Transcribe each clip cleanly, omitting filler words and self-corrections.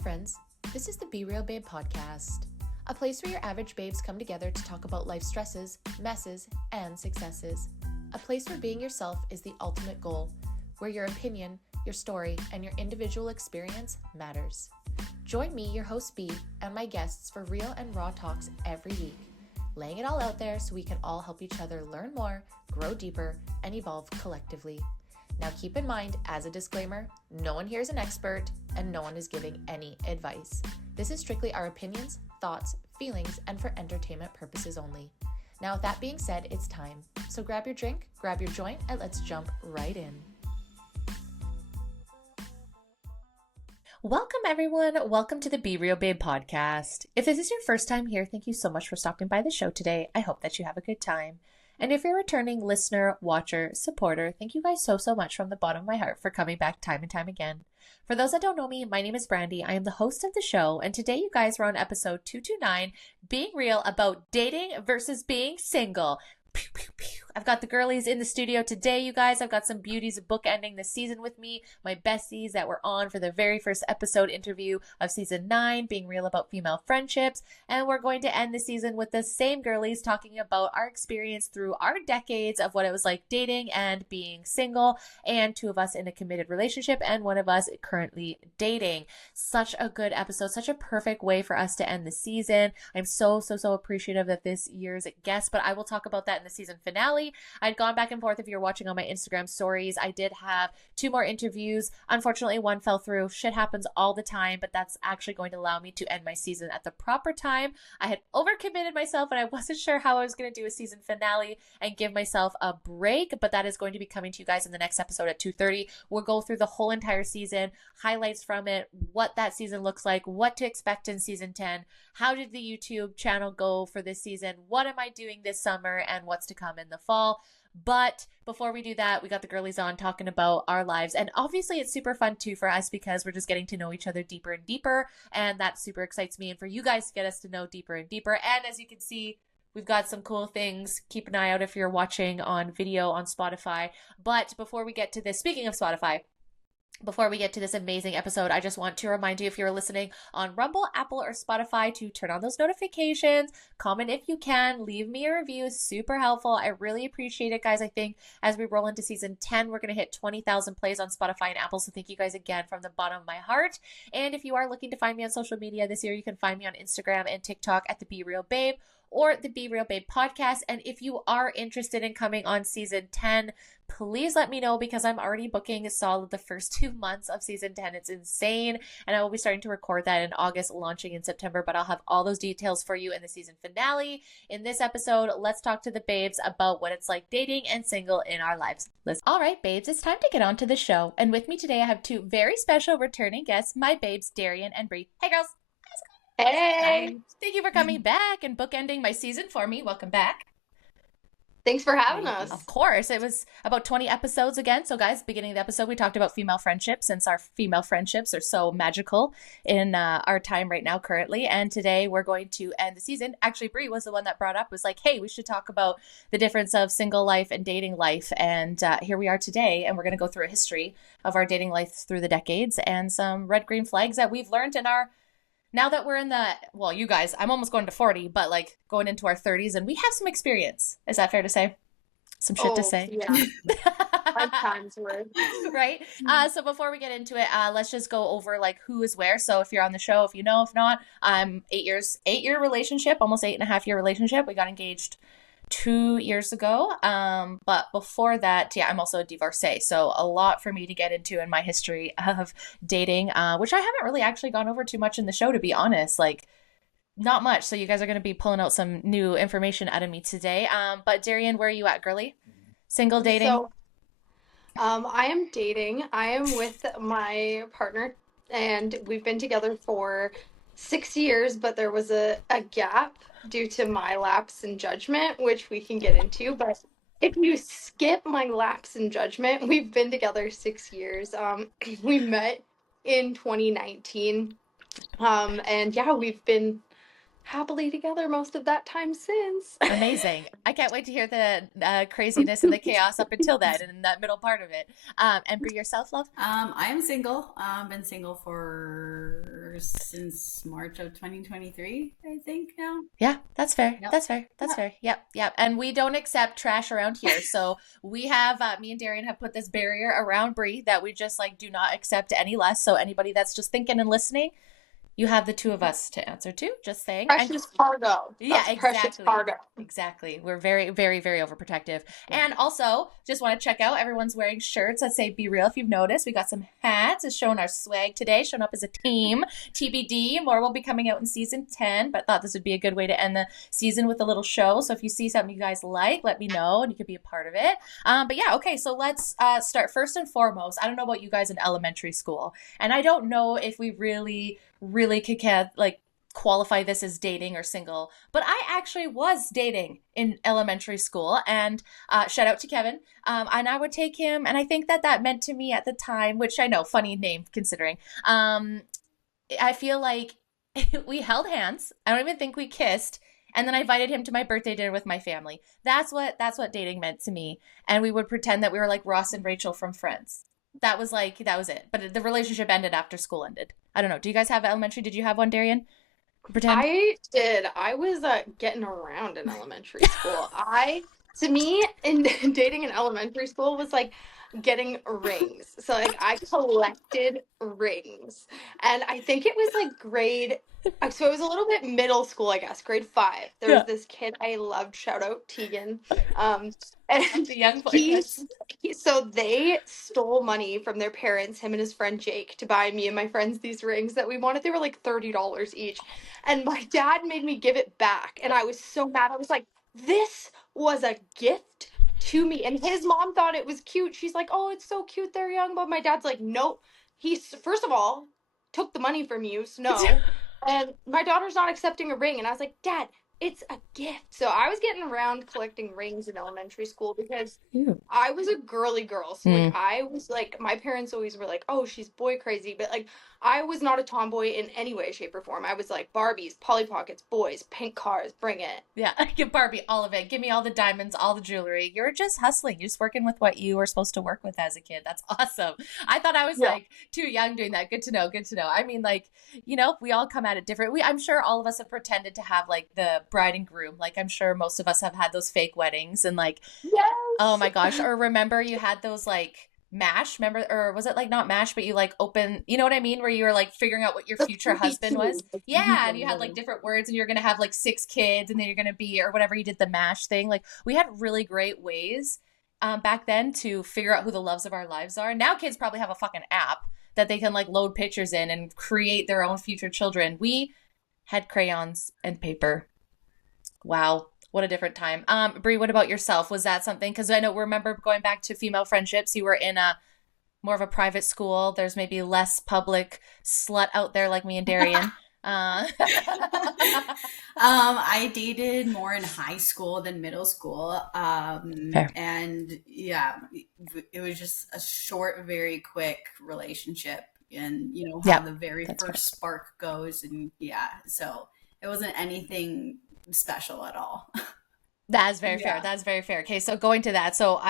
friends, this is the Be Real Babe podcast, a place where your average babes come together to talk about life stresses, messes, and successes. A place where being yourself is the ultimate goal, where your opinion, your story, and your individual experience matters. Join me, your host B, and my guests for real and raw talks every week, laying it all out there so we can all help each other learn more, grow deeper, and evolve collectively. Now keep in mind, as a disclaimer, no one here is an expert and no one is giving any advice. This is strictly our opinions, thoughts, feelings, and for entertainment purposes only. Now with that being said, it's time. So grab your drink, grab your joint, and let's jump right in. Welcome everyone. Welcome to the Be Real Babe podcast. If this is your first time here, thank you so much for stopping by the show today. I hope that you have a good time. And if you're a returning listener, watcher, supporter, thank you guys so much from the bottom of my heart for coming back time and time again. For those that don't know me, my name is Brandy. I am the host of the show. And today you guys are on episode 229, Being Real about dating versus being single. Pew, pew, pew. I've got the girlies in the studio today, you guys. I've got some beauties bookending the season with me, my besties that were on for the very first episode interview of season 9, being real about female friendships. And we're going to end the season with the same girlies talking about our experience through our decades of what it was like dating and being single, and 2 of us in a committed relationship and 1 of us currently dating. Such a good episode, such a perfect way for us to end the season. I'm so appreciative of this year's guest, but I will talk about that in the season finale. I'd gone back and forth. If you're watching on my Instagram stories, I did have 2 more interviews. Unfortunately, 1 fell through. Shit happens all the time, but that's actually going to allow me to end my season at the proper time. I had overcommitted myself and I wasn't sure how I was going to do a season finale and give myself a break, but that is going to be coming to you guys in the next episode at 2:30. We'll go through the whole entire season, highlights from it, what that season looks like, what to expect in season 10, how did the YouTube channel go for this season, what am I doing this summer, and what's to come in the fall. But before we do that, we got the girlies on talking about our lives. And obviously it's super fun too for us because we're just getting to know each other deeper and deeper. And that super excites me. And for you guys to get us to know deeper and deeper. And as you can see, we've got some cool things. Keep an eye out if you're watching on video on Spotify. But before we get to this, speaking of Spotify, before we get to this amazing episode, I just want to remind you, if you're listening on Rumble, Apple, or Spotify, to turn on those notifications, comment if you can, leave me a review. Super helpful. I really appreciate it, guys. I think as we roll into season 10, we're going to hit 20,000 plays on Spotify and Apple. So thank you guys again from the bottom of my heart. And if you are looking to find me on social media this year, you can find me on Instagram and TikTok at the Be Real Babe or the Be Real Babe podcast. And if you are interested in coming on season 10, please let me know because I'm already booking solid the first 2 months of season 10. It's insane. And I will be starting to record that in August, launching in September, but I'll have all those details for you in the season finale. In this episode, let's talk to the babes about what it's like dating and single in our lives. All right, babes, it's time to get on to the show. And with me today, I have 2 very special returning guests, my babes, Darrian and Brie. Hey, girls. Hey! Thank you for coming back and bookending my season for me. Welcome back. Thanks for having us. Of course. It was about 20 episodes again. So guys, beginning of the episode, we talked about female friendships, since our female friendships are so magical in our time right now currently. And today we're going to end the season. Actually, Brie was the one that brought up, was like, hey, we should talk about the difference of single life and dating life. And here we are today. And we're going to go through a history of our dating life through the decades and some red, green flags that we've learned in our, now that we're in the, well, you guys, I'm almost going to 40, but like going into our 30s, and we have some experience. Is that fair to say? Some shit to say? Yeah. Lifetime's worth. Right? So before we get into it, let's just go over like who is where. So if you're on the show, if you know, if not, 8-year relationship, almost 8.5-year relationship. We got engaged 2 years ago. But before that, yeah, I'm also a divorcee. So a lot for me to get into in my history of dating, which I haven't really actually gone over too much in the show, to be honest, like not much. So you guys are going to be pulling out some new information out of me today. But Darrian, where are you at, girly? Single, dating? So, I am dating. I am with my partner and we've been together for 6 years, but there was a gap due to my lapse in judgment, which we can get into. But if you skip my lapse in judgment, we've been together 6 years. We met in 2019. And yeah, we've been happily together most of that time since. Amazing. I can't wait to hear the craziness and the chaos up until then and in that middle part of it. And Brie, yourself, love? I am single. Been single for since March of 2023, I think now. Yeah, that's fair. Yep. That's fair. That's Yep. fair. Yep, yep. And we don't accept trash around here. So we have, me and Darian have put this barrier around Brie that we just like do not accept any less. So anybody that's just thinking and listening, you have the two of us to answer to, just saying. Precious cargo. Yeah, That's precious exactly. cargo. Exactly. We're very, very, very overprotective. And also, just want to check out, everyone's wearing shirts that say Be Real. If you've noticed, we got some hats. It's showing our swag today, showing up as a team. TBD. More will be coming out in season 10, but thought this would be a good way to end the season with a little show. So if you see something you guys like, let me know and you could be a part of it. But yeah, okay. So let's start first and foremost. I don't know about you guys in elementary school, and I don't know if we really could like qualify this as dating or single, but I actually was dating in elementary school, and shout out to Kevin, and I would take him, and I think that meant to me at the time, which I know, funny name considering, I feel like we held hands. I don't even think we kissed, and then I invited him to my birthday dinner with my family. That's what dating meant to me, and we would pretend that we were like Ross and Rachel from Friends. That was it. But the relationship ended after school ended. I don't know. Do you guys have elementary? Did you have one, Darian? Pretend. I did. I was getting around in elementary school. To me, in dating in elementary school was like getting rings. So like I collected rings, and I think it was like so it was a little bit middle school, I guess, grade 5. There was this kid I loved. Shout out Tegan. And The young boyfriend. so they stole money from their parents, him and his friend Jake, to buy me and my friends these rings that we wanted. They were like $30 each. And my dad made me give it back. And I was so mad. I was like, this was a gift to me. And his mom thought it was cute. She's like, oh, it's so cute. They're young. But my dad's like, nope. He's, first of all, took the money from you. So no. And my daughter's not accepting a ring. And I was like, Dad, it's a gift. So I was getting around collecting rings in elementary school because I was a girly girl. So like I was like, my parents always were like, oh, she's boy crazy. But like I was not a tomboy in any way, shape, or form. I was like Barbies, Polly Pockets, boys, pink cars, bring it. Yeah, give Barbie all of it. Give me all the diamonds, all the jewelry. You're just hustling. You're just working with what you were supposed to work with as a kid. That's awesome. I thought I was like too young doing that. Good to know. Good to know. I mean, like, you know, we all come at it different. I'm sure all of us have pretended to have like the bride and groom. Like I'm sure most of us have had those fake weddings and like, oh my gosh. Or remember you had those like MASH, remember, or was it like not MASH, but you like open, you know what I mean? Where you were like figuring out what your future husband was. Yeah. And you had like different words and you're going to have like 6 kids and then you're going to be, or whatever, you did the MASH thing. Like we had really great ways back then to figure out who the loves of our lives are. Now kids probably have a fucking app that they can like load pictures in and create their own future children. We had crayons and paper. Wow. What a different time. Brie, what about yourself? Was that something? Because I know, remember going back to female friendships, you were in a more of a private school. There's maybe less public slut out there like me and Darian. I dated more in high school than middle school. And yeah, it was just a short, very quick relationship. And you know how the very first spark goes. And yeah, so it wasn't anything special at all. That's very fair. That's very fair. Okay, so going to that. So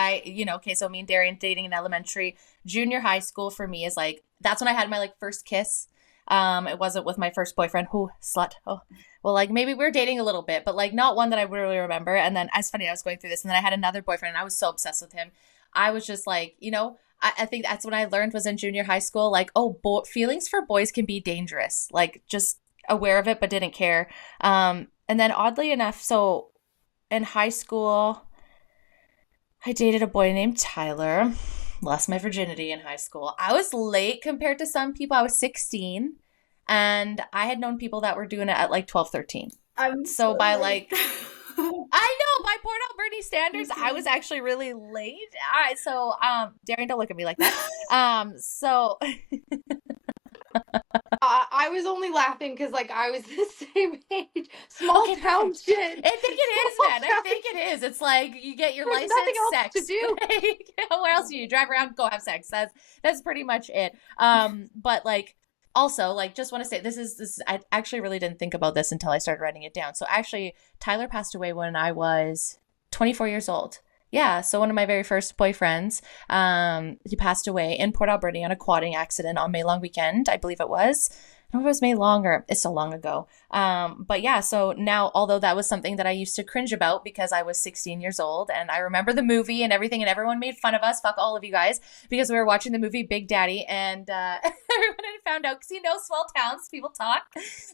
so me and Darian dating in elementary, junior high school for me is like, that's when I had my like first kiss. It wasn't with my first boyfriend. Who slut? Oh, well, like maybe we were dating a little bit, but like not one that I really remember. And then it's funny, I was going through this and then I had another boyfriend and I was so obsessed with him. I was just like, you know, I think that's when I learned was in junior high school, like, oh, feelings for boys can be dangerous. Like just aware of it, but didn't care. And then oddly enough, so in high school, I dated a boy named Tyler. Lost my virginity in high school. I was late compared to some people. I was 16 and I had known people that were doing it at like 12, 13. So by like, I know, by Port Alberni standards, I was actually really late. All right, so Darian, don't look at me like that. So I was only laughing because like I was the same age. Small town shit. I think it is, man. I think it is. It's like you get your There's license, nothing else sex to do. What else do you drive around? Go have sex. That's pretty much it. But like Also, like, just want to say this is I actually really didn't think about this until I started writing it down. So actually, Tyler passed away when I was 24 years old. Yeah, so one of my very first boyfriends, he passed away in Port Alberni on a quadding accident on May long weekend, I believe it was. I don't know if it was May long or it's so long ago. But yeah, so now, although that was something that I used to cringe about because I was 16 years old and I remember the movie and everything, and everyone made fun of us, fuck all of you guys, because we were watching the movie Big Daddy, and everyone had found out, because small towns, people talk.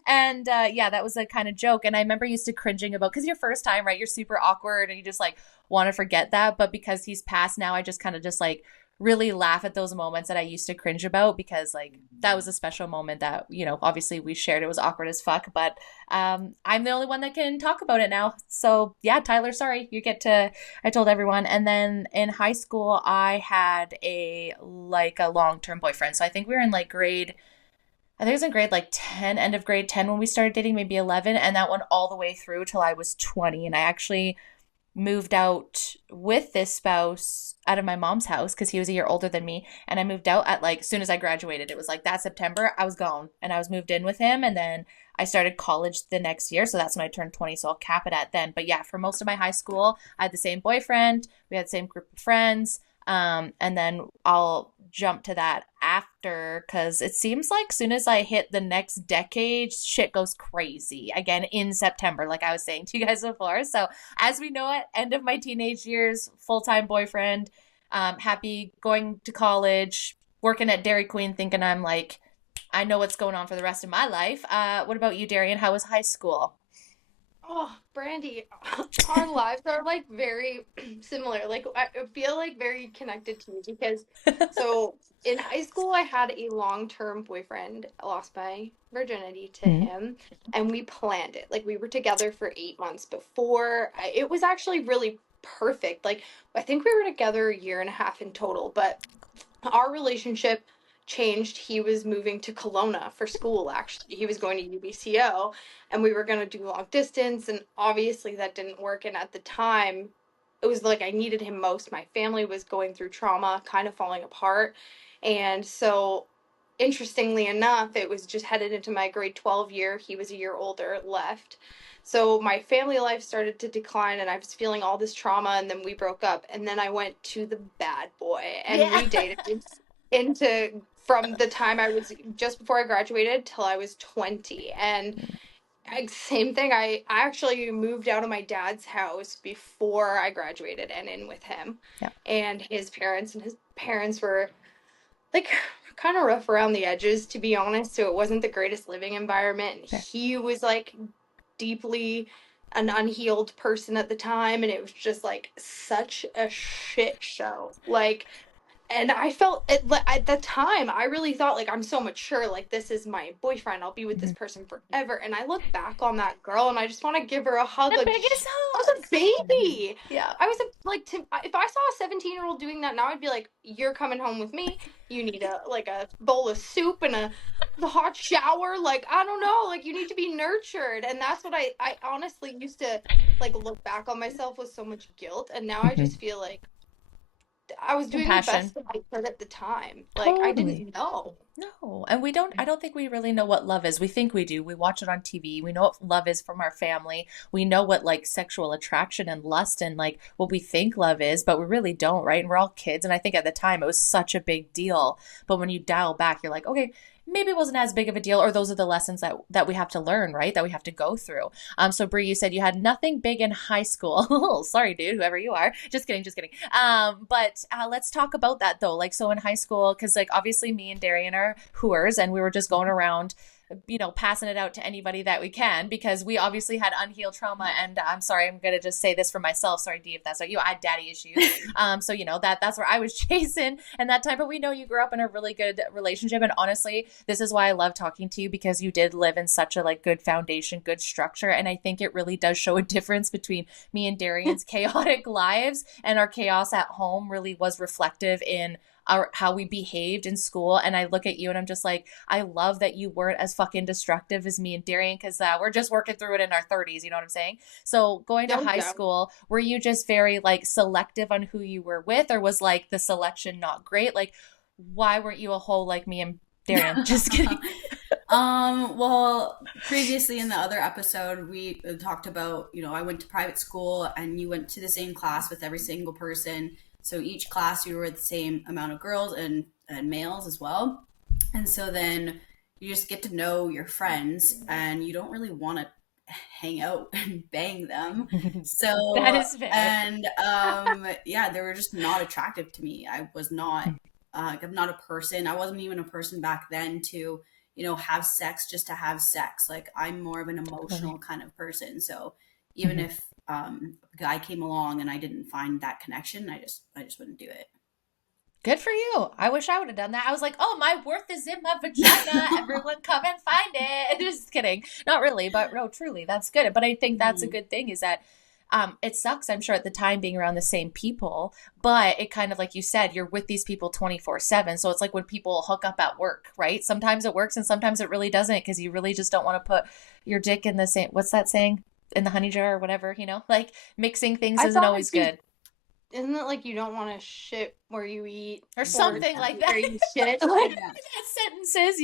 And yeah, that was a kind of joke. And I remember used to cringing about, because your first time, right, you're super awkward and you just like want to forget that. But because he's passed now, I just kind of just like really laugh at those moments that I used to cringe about, because like that was a special moment that, obviously we shared. It was awkward as fuck, but I'm the only one that can talk about it now. So yeah, Tyler, sorry, I told everyone. And then in high school, I had a long-term boyfriend. So I think we were in like I think it was in grade like 10, end of grade 10 when we started dating, maybe 11. And that went all the way through till I was 20. And I actually moved out with this spouse out of my mom's house because he was a year older than me, and I moved out at like soon as I graduated. It was like that September I was gone, and I was moved in with him, and then I started college the next year, so that's when I turned 20, so I'll cap it at then. But yeah, for most of my high school I had the same boyfriend, we had the same group of friends, and then I'll jump to that after, because it seems like soon as I hit the next decade, shit goes crazy again in September, like I was saying to you guys before. So as we know it, end of my teenage years, full-time boyfriend, happy, going to college, working at Dairy Queen, thinking I'm like, I know what's going on for the rest of my life. What about you, Darian? How was high school? Oh, Brandy, our lives are like very similar. Like I feel like very connected to you because so in high school I had a long-term boyfriend. I lost my virginity to him, and we planned it. Like we were together for 8 months before. It was actually really perfect. Like I think we were together a year and a half in total, but our relationship changed. He was moving to Kelowna for school, actually. He was going to UBCO, and we were going to do long distance, and obviously that didn't work. And at the time, it was like I needed him most. My family was going through trauma, kind of falling apart. And so, interestingly enough, it was just headed into my grade 12 year. He was a year older, left. So my family life started to decline, and I was feeling all this trauma, and then we broke up. And then I went to the bad boy, and we dated into from the time I was just before I graduated till I was 20. And same thing, I actually moved out of my dad's house before I graduated and in with him. Yeah. And his parents were like kind of rough around the edges, to be honest, so it wasn't the greatest living environment. Yeah. He was like deeply an unhealed person at the time, and it was just like such a shit show. Like, and I felt at the time, I really thought like I'm so mature, like this is my boyfriend, I'll be with this person forever. And I look back on that girl and I just want to give her a hug. Like, I was a baby. Yeah, I was if I saw a 17-year-old doing that now, I'd be like, you're coming home with me. You need a bowl of soup and the hot shower. Like, I don't know, like you need to be nurtured. And that's what I honestly used to like look back on myself with so much guilt. And now I just feel like I was doing the best that I could at the time. Like, totally. I didn't know. No. And I don't think we really know what love is. We think we do. We watch it on TV. We know what love is from our family. We know what like sexual attraction and lust and like what we think love is, but we really don't, right? And we're all kids. And I think at the time it was such a big deal. But when you dial back, you're like, okay, maybe it wasn't as big of a deal, or those are the lessons that we have to learn, right? That we have to go through. So Brie, you said you had nothing big in high school. Sorry, dude, whoever you are. Just kidding. But let's talk about that though. Like, so in high school, because like obviously me and Darian are hooers, and we were just going around, passing it out to anybody that we can, because we obviously had unhealed trauma. And I'm sorry, I'm gonna just say this for myself. Sorry, Dee, if that's what I had daddy issues. So that's where I was chasing and that time. But we know you grew up in a really good relationship, and honestly, this is why I love talking to you, because you did live in such a like good foundation, good structure. And I think it really does show a difference between me and Darian's chaotic lives, and our chaos at home really was reflective in how we behaved in school. And I look at you and I'm just like, I love that you weren't as fucking destructive as me and Darian, because we're just working through it in our 30s. You know what I'm saying? So going to high school, were you just very like selective on who you were with, or was like the selection not great? Like, why weren't you a hoe like me and Darrian. Just kidding. Well, previously in the other episode, we talked about, I went to private school and you went to the same class with every single person. So each class you were with the same amount of girls and males as well. And so then you just get to know your friends and you don't really want to hang out and bang them. So that is fair. And yeah, they were just not attractive to me. I was not I'm not a person. I wasn't even a person back then to have sex just to have sex. Like, I'm more of an emotional kind of person. So even if a guy came along and I didn't find that connection, I just wouldn't do it. Good for you. I wish I would have done that. I was like, oh, my worth is in my vagina. Everyone come and find it. Just kidding. Not really, but no, truly, that's good. But I think that's a good thing, is that it sucks, I'm sure, at the time being around the same people, but it kind of, like you said, you're with these people 24/7. So it's like when people hook up at work, right? Sometimes it works and sometimes it really doesn't, because you really just don't want to put your dick in the same, what's that saying? In the honey jar or whatever, like mixing things isn't always good. Isn't it like you don't want to shit where you eat? Or something like that. Where you shit. Like, sentences,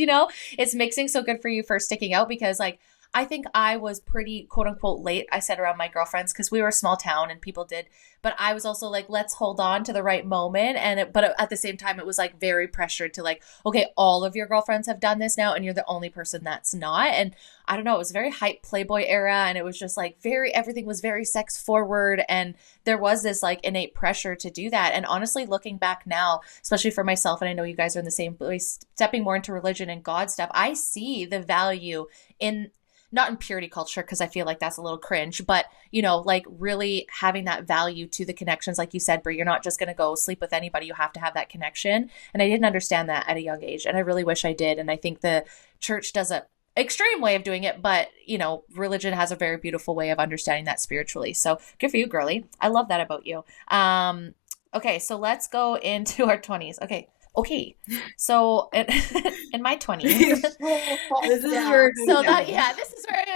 it's mixing. So good for you for sticking out, because like, I think I was pretty quote unquote late, I said, around my girlfriends, because we were a small town and people did, but I was also like, let's hold on to the right moment. But at the same time, it was like very pressured to like, okay, all of your girlfriends have done this now and you're the only person that's not. And I don't know, it was very hype Playboy era, and it was just like everything was very sex forward, and there was this like innate pressure to do that. And honestly, looking back now, especially for myself, and I know you guys are in the same place, stepping more into religion and God stuff, I see the value in, not in purity culture, because I feel like that's a little cringe, but like really having that value to the connections. Like you said, Brie, you're not just going to go sleep with anybody. You have to have that connection. And I didn't understand that at a young age, and I really wish I did. And I think the church does a extreme way of doing it, but religion has a very beautiful way of understanding that spiritually. So good for you, girly. I love that about you. Okay, so let's go into our 20s. Okay. So in my 20s, this is where it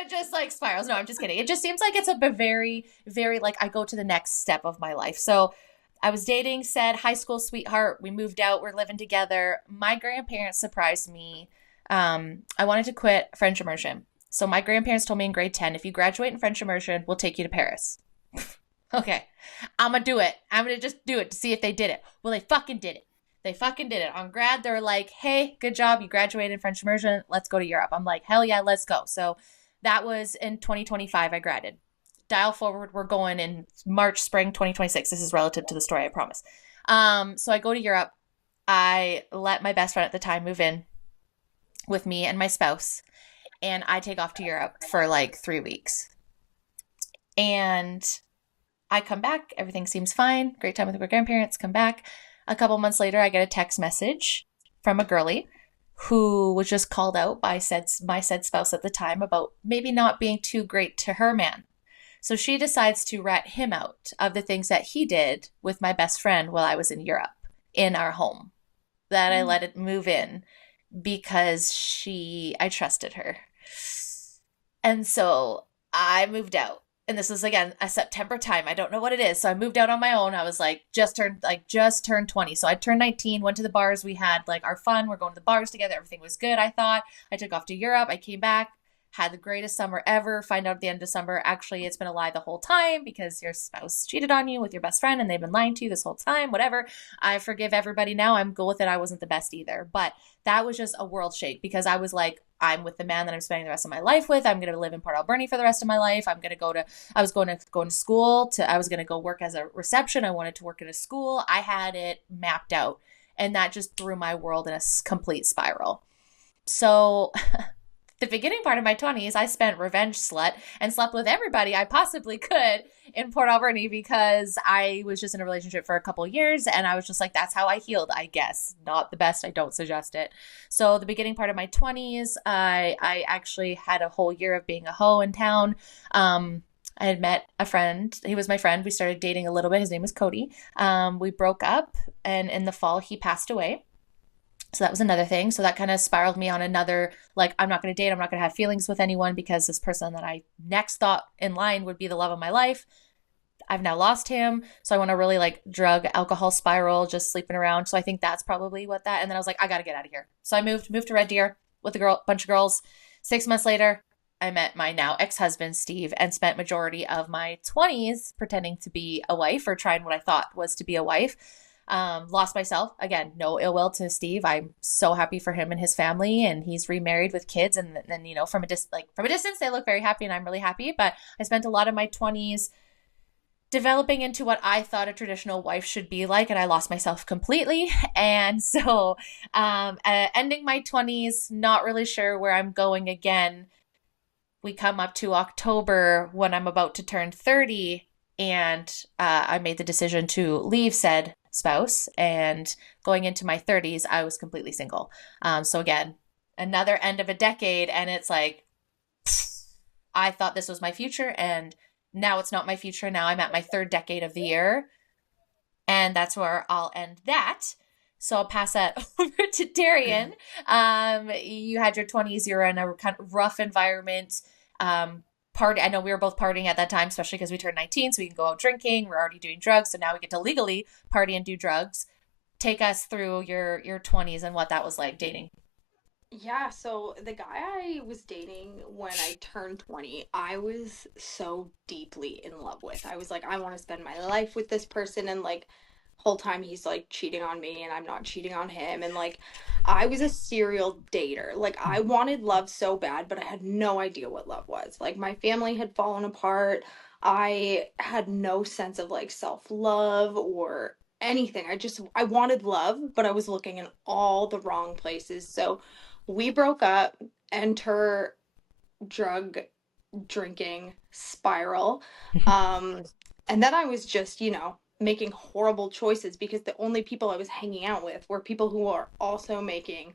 just like spirals. No, I'm just kidding. It just seems like it's a very, very, like, I go to the next step of my life. So I was dating said high school sweetheart. We moved out. We're living together. My grandparents surprised me. I wanted to quit French immersion. So my grandparents told me in grade 10, if you graduate in French immersion, we'll take you to Paris. Okay. I'm going to do it. I'm going to just do it to see if they did it. Well, they fucking did it. They fucking did it. On grad, they're like, hey, good job. You graduated in French immersion. Let's go to Europe. I'm like, hell yeah, let's go. So that was in 2025. I graded. Dial forward. We're going in March, spring 2026. This is relative to the story, I promise. So I go to Europe. I let my best friend at the time move in with me and my spouse, and I take off to Europe for like 3 weeks. And I come back. Everything seems fine. Great time with my grandparents. Come back. A couple months later, I get a text message from a girly who was just called out by my said spouse at the time about maybe not being too great to her man. So she decides to rat him out of the things that he did with my best friend while I was in Europe in our home, that I let it move in because I trusted her. And so I moved out. And this was, again, a September time. I don't know what it is. So I moved out on my own. I was like, just turned 20. So I turned 19, went to the bars. We had like our fun. We're going to the bars together. Everything was good, I thought. I took off to Europe. I came back, had the greatest summer ever. Find out at the end of summer, actually, it's been a lie the whole time because your spouse cheated on you with your best friend and they've been lying to you this whole time, whatever. I forgive everybody now. I'm good with it. I wasn't the best either. But that was just a world shake because I was like, I'm with the man that I'm spending the rest of my life with. I'm going to live in Port Alberni for the rest of my life. I was going to go to school I was going to go work as a reception. I wanted to work in a school. I had it mapped out, and that just threw my world in a complete spiral. So the beginning part of my 20s, I spent revenge slut and slept with everybody I possibly could in Port Alberni because I was just in a relationship for a couple of years, and I was just like, that's how I healed, I guess. Not the best. I don't suggest it. So the beginning part of my 20s, I actually had a whole year of being a hoe in town. I had met a friend. He was my friend. We started dating a little bit. His name was Cody. We broke up, and in the fall, he passed away. So that was another thing. So that kind of spiraled me on another, like, I'm not going to date. I'm not going to have feelings with anyone because this person that I next thought in line would be the love of my life, I've now lost him. So I went a really like drug alcohol spiral, just sleeping around. So I think that's probably what that. And then I was like, I got to get out of here. So I moved to Red Deer with a bunch of girls. 6 months later, I met my now ex-husband, Steve, and spent majority of my 20s pretending to be a wife or trying what I thought was to be a wife. Lost myself. Again, no ill will to Steve. I'm so happy for him and his family, and he's remarried with kids. And you know, from a distance, they look very happy, and I'm really happy. But I spent a lot of my 20s developing into what I thought a traditional wife should be like, and I lost myself completely. And so, ending my 20s, not really sure where I'm going again. We come up to October when I'm about to turn 30, and I made the decision to leave said spouse, and going into my 30s, I was completely single. So again, another end of a decade, and it's like, I thought this was my future, and now it's not my future. Now I'm at my third decade of the year, and that's where I'll end that. So I'll pass that over to Darrian. You had your 20s, you were in a kind of rough environment. Party. I know we were both partying at that time, especially because we turned 19, so we can go out drinking. We're already doing drugs, so now we get to legally party and do drugs. Take us through your 20s and what that was like dating. Yeah, so the guy I was dating when I turned 20, I was so deeply in love with. I was like, I want to spend my life with this person, and like whole time he's like cheating on me and I'm not cheating on him, and like I was a serial dater. Like I wanted love so bad, but I had no idea what love was. Like my family had fallen apart. I had no sense of like self-love or anything. I wanted love, but I was looking in all the wrong places. So we broke up, enter drug drinking spiral. And then I was just, making horrible choices because the only people I was hanging out with were people who are also making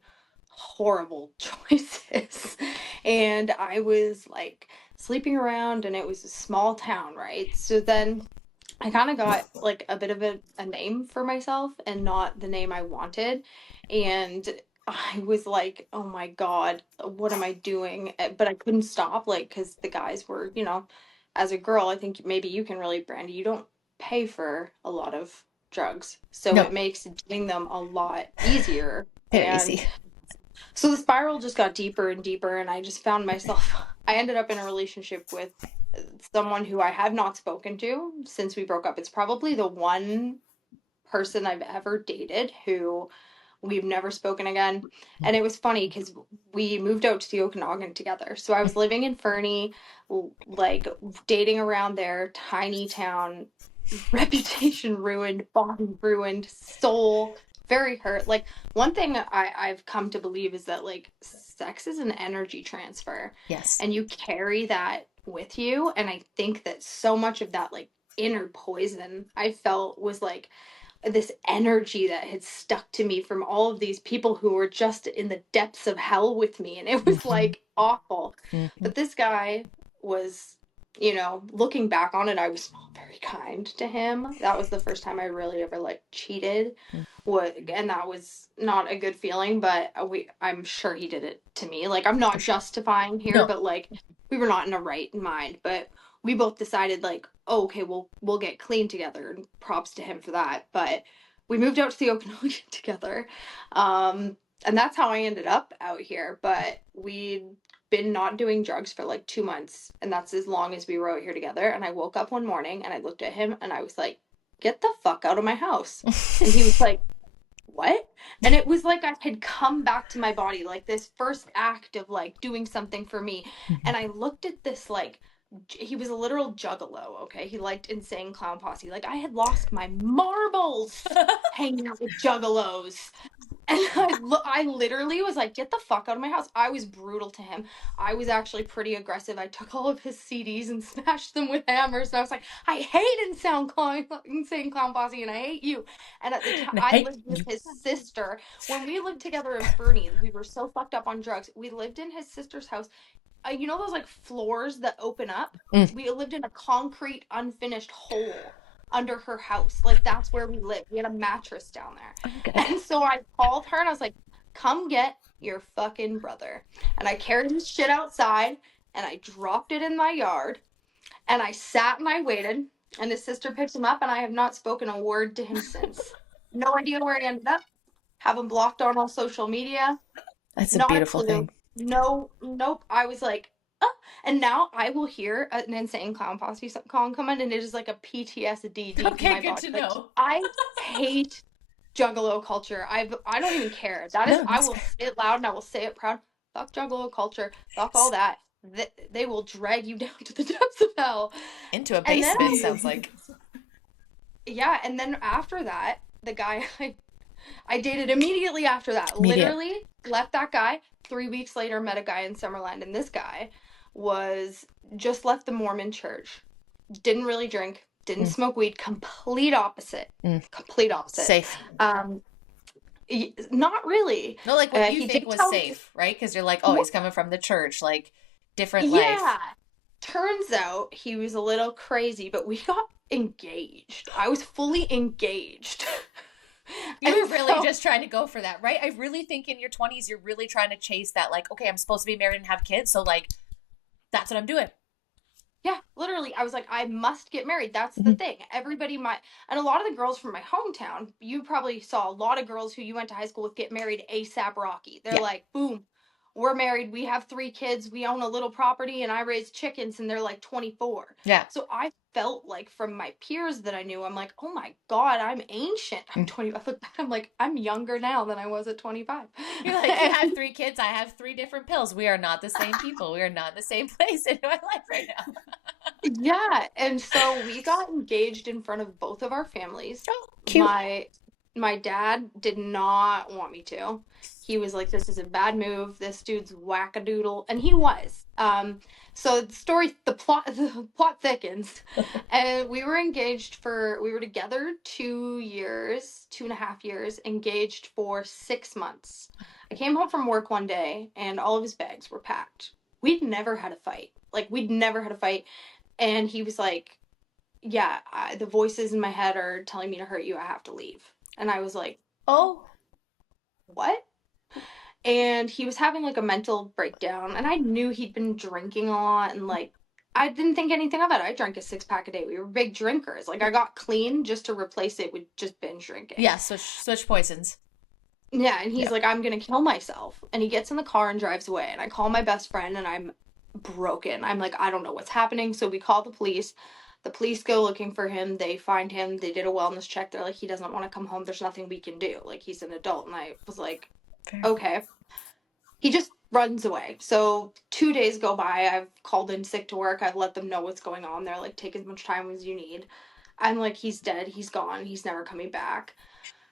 horrible choices. And I was like sleeping around, and it was a small town, right? So then I kind of got like a bit of a name for myself, and not the name I wanted. And I was like, oh my God, what am I doing? But I couldn't stop, like, because the guys were, as a girl, I think maybe you can relate, Brandy, you don't pay for a lot of drugs. So No. It makes doing them a lot easier. Very And easy. so the spiral just got deeper and deeper, and I just found myself, I ended up in a relationship with someone who I have not spoken to since we broke up. It's probably the one person I've ever dated who we've never spoken again. And it was funny because we moved out to the Okanagan together. So I was living in Fernie, like dating around there, tiny town, reputation ruined, body ruined, soul very hurt. Like one thing I've come to believe is that like sex is an energy transfer. Yes. And you carry that with you. And I think that so much of that like inner poison I felt was like this energy that had stuck to me from all of these people who were just in the depths of hell with me. And it was like awful. But this guy was, looking back on it, I was not very kind to him. That was the first time I really ever like cheated. And that was not a good feeling, but I'm sure he did it to me. Like, I'm not justifying here, No. but like we were not in a right mind. But we both decided like, oh, okay, we'll get clean together, and props to him for that. But we moved out to the Okanagan together. And that's how I ended up out here. But we'd been not doing drugs for like 2 months, and that's as long as we were out here together. And I woke up one morning and I looked at him and I was like, get the fuck out of my house. And he was like, what? And it was like I had come back to my body, like this first act of like doing something for me. And I looked at this like, he was a literal juggalo, okay? He liked Insane Clown Posse. Like, I had lost my marbles hanging out with juggalos. And I literally was like, get the fuck out of my house. I was brutal to him. I was actually pretty aggressive. I took all of his CDs and smashed them with hammers. And I was like, I hate Insane Clown Posse, and I hate you. And at the time, I lived with his sister. When we lived together in Fernie, we were so fucked up on drugs. We lived in his sister's house. You know those like floors that open up? We lived in a concrete unfinished hole under her house. Like that's where we lived. We had a mattress down there. Okay. And so I called her and I was like, come get your fucking brother. And I carried his shit outside and I dropped it in my yard, and I sat and I waited. And his sister picked him up, and I have not spoken a word to him since. No idea where he ended up. Have him blocked on all social media. That's a Not a beautiful clue. thing. No, nope. I was like, and now I will hear an insane clown posse song come in, and it is like a PTSD deep in my good body. to Like, know. I hate Juggalo culture. I don't even care. That is, I will say it loud and I will say it proud. Fuck Juggalo culture. Fuck all that. They will drag you down to the depths of hell. Into a And then basement, sounds like. Yeah, and then after that, the guy I dated immediately after that. Literally left that guy. 3 weeks later, met a guy in Summerland, and this guy was just left the Mormon church. Didn't really drink. Didn't smoke weed. Complete opposite. Complete opposite. Safe. Not really. No, like what you think was safe, right? Because you're like, oh, he's coming from the church, like different life. Yeah. Turns out he was a little crazy, but we got engaged. I was fully engaged. You were really just trying to go for that, right? I really think in your 20s, you're really trying to chase that, like, okay, I'm supposed to be married and have kids, so, like, that's what I'm doing. Yeah, literally. I was like, I must get married. That's the thing. Everybody and a lot of the girls from my hometown, you probably saw a lot of girls who you went to high school with get married ASAP Rocky. They're like, boom, we're married. We have 3 kids. We own a little property, and I raise chickens, and they're like 24. Yeah. So I felt like from my peers that I knew, I'm like, oh my God, I'm ancient. I'm 20. I look back, I'm like, I'm younger now than I was at 25. You're like, you have 3 kids. I have 3 different pills. We are not the same people. We are not in the same place in my life right now. Yeah, and so we got engaged in front of both of our families. Oh, cute. My dad did not want me to. He was like, this is a bad move. This dude's wackadoodle. And he was. So the plot thickens. And we were we were together 2.5 years, engaged for 6 months. I came home from work one day and all of his bags were packed. We'd never had a fight. And he was like, yeah, the voices in my head are telling me to hurt you. I have to leave. And I was like, oh, what? And he was having like a mental breakdown. And I knew he'd been drinking a lot. And like, I didn't think anything of it. I drank a 6-pack a day. We were big drinkers. Like, I got clean just to replace it with just binge drinking. Yeah, switch poisons. Yeah, and he's like, I'm going to kill myself. And he gets in the car and drives away. And I call my best friend and I'm broken. I'm like, I don't know what's happening. So we call the police. The police go looking for him. They find him. They did a wellness check. They're like, he doesn't want to come home. There's nothing we can do. Like, he's an adult. And I was like, okay. He just runs away. So 2 days go by. I've called in sick to work. I've let them know what's going on. They're like, take as much time as you need. I'm like, he's dead. He's gone. He's never coming back.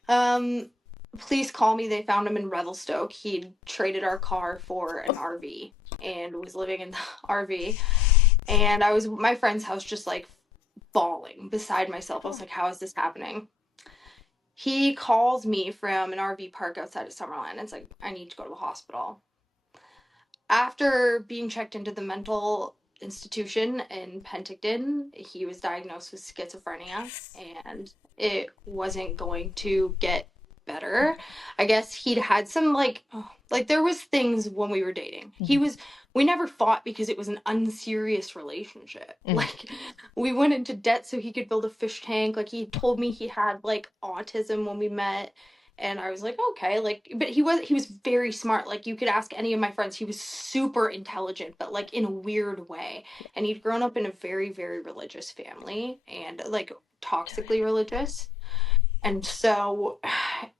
Police call me. They found him in Revelstoke. He'd traded our car for an RV and was living in the RV. And I was at my friend's house just like bawling beside myself. I was like, how is this happening? He calls me from an RV park outside of Summerland. It's like, I need to go to the hospital. After being checked into the mental institution in Penticton, he was diagnosed with schizophrenia and it wasn't going to get better. I guess he'd had some like there was things when we were dating. We never fought because it was an unserious relationship. Like, we went into debt so he could build a fish tank. Like, he told me he had like autism when we met. And I was like, okay, like, but he was very smart. Like, you could ask any of my friends. He was super intelligent, but like in a weird way. And he'd grown up in a very, very religious family and like toxically religious. And so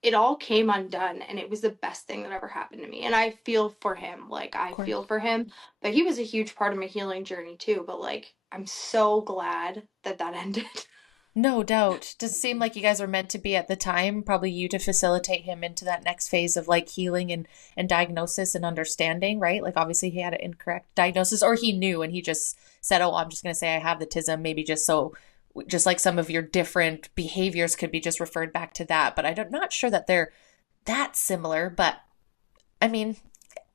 it all came undone, and it was the best thing that ever happened to me. And I feel for him. Like, I feel for him. But he was a huge part of my healing journey, too. But, like, I'm so glad that ended. No doubt. Does it seem like you guys were meant to be at the time? Probably you to facilitate him into that next phase of, like, healing and diagnosis and understanding, right? Like, obviously he had an incorrect diagnosis, or he knew, and he just said, oh, I'm just going to say I have the tism, maybe just like some of your different behaviors could be just referred back to that. But I'm not sure that they're that similar. But I mean,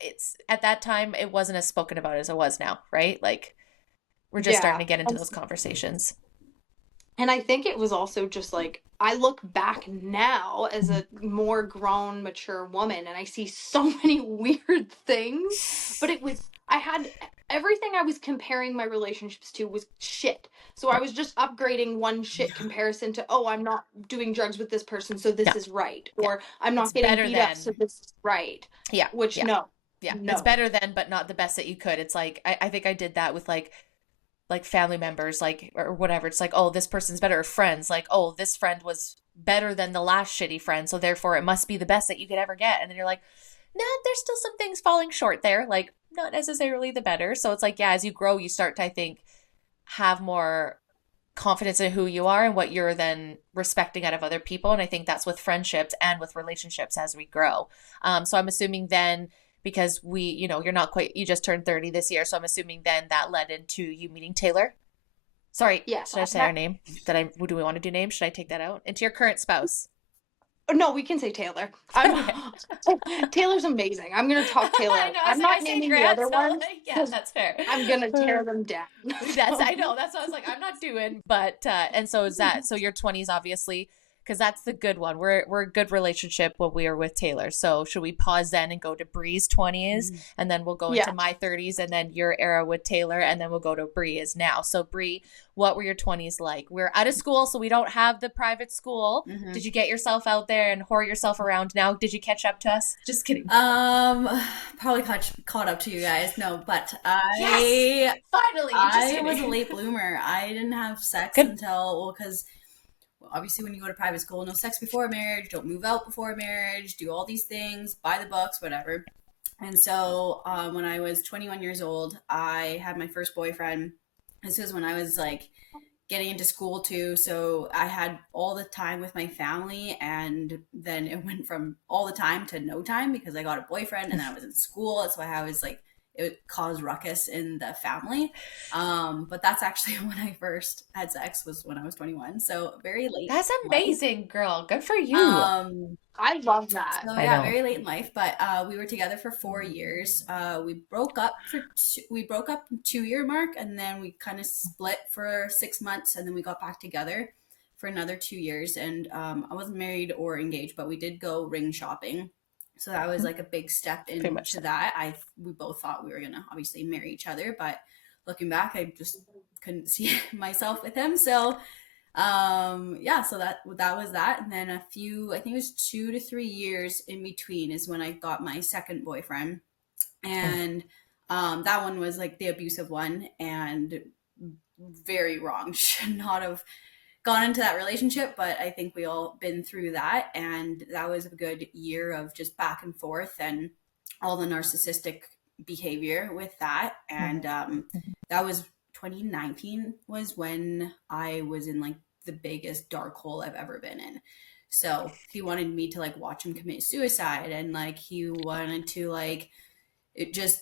it's at that time, it wasn't as spoken about as it was now, right? Like, we're just starting to get into those conversations. And I think it was also just like, I look back now as a more grown, mature woman, and I see so many weird things. But everything I was comparing my relationships to was shit. So I was just upgrading one shit comparison to, oh, I'm not doing drugs with this person, so this is right. Or I'm not getting beat up, so this is right. Yeah. Which, no. Yeah. It's better than, but not the best that you could. It's like, I think I did that with like family members, like, or whatever. It's like, oh, this person's better. Or friends, like, oh, this friend was better than the last shitty friend, so therefore it must be the best that you could ever get. And then you're like, nah, there's still some things falling short there, like not necessarily the better. So it's like, yeah, as you grow, you start to, I think, have more confidence in who you are and what you're then respecting out of other people. And I think that's with friendships and with relationships as we grow. So I'm assuming then, because you're not quite, you just turned 30 this year, so I'm assuming then that led into you meeting Taylor. Sorry, yeah. Should I say her name? Do we want to do names? Should I take that out? Into your current spouse. No, we can say Taylor. Taylor's amazing. I'm going to talk Taylor. I'm not naming the other ones. Yeah, that's fair. I'm going to tear them down. I know. That's what I was like, I'm not doing. But, and so is that. So your 20s, obviously, because that's the good one. We're a good relationship when we are with Taylor. So should we pause then and go to Brie's 20s, and then we'll go into my 30s, and then your era with Taylor, and then we'll go to Brie's now. So Brie, what were your 20s like? We're out of school, so we don't have the private school. Mm-hmm. Did you get yourself out there and whore yourself around now? Did you catch up to us? Just kidding. Probably caught up to you guys. No, but finally, I was a late bloomer. I didn't have sex until, because obviously when you go to private school, no sex before marriage, don't move out before marriage, do all these things, buy the books, whatever. And so when I was 21 years old, I had my first boyfriend. This was when I was like getting into school too. So I had all the time with my family, and then it went from all the time to no time because I got a boyfriend and then I was in school. That's why I was like, it caused ruckus in the family. But that's actually when I first had sex, was when I was 21. So very late. That's amazing, girl. Good for you. I love that. So yeah, very late in life. But we were together for 4 years. We broke up in 2-year mark, and then we kind of split for 6 months, and then we got back together for another 2 years. And I wasn't married or engaged, but we did go ring shopping. So that was like a big step into that. We both thought we were gonna obviously marry each other, but looking back, I just couldn't see myself with him. So so that was that. And then I think it was 2 to 3 years in between is when I got my second boyfriend. And that one was like the abusive one, and very wrong. Should not have gone into that relationship, but I think we all been through that, and that was a good year of just back and forth and all the narcissistic behavior with that. And that was 2019 was when I was in like the biggest dark hole I've ever been in. So he wanted me to like watch him commit suicide, and like he wanted to like just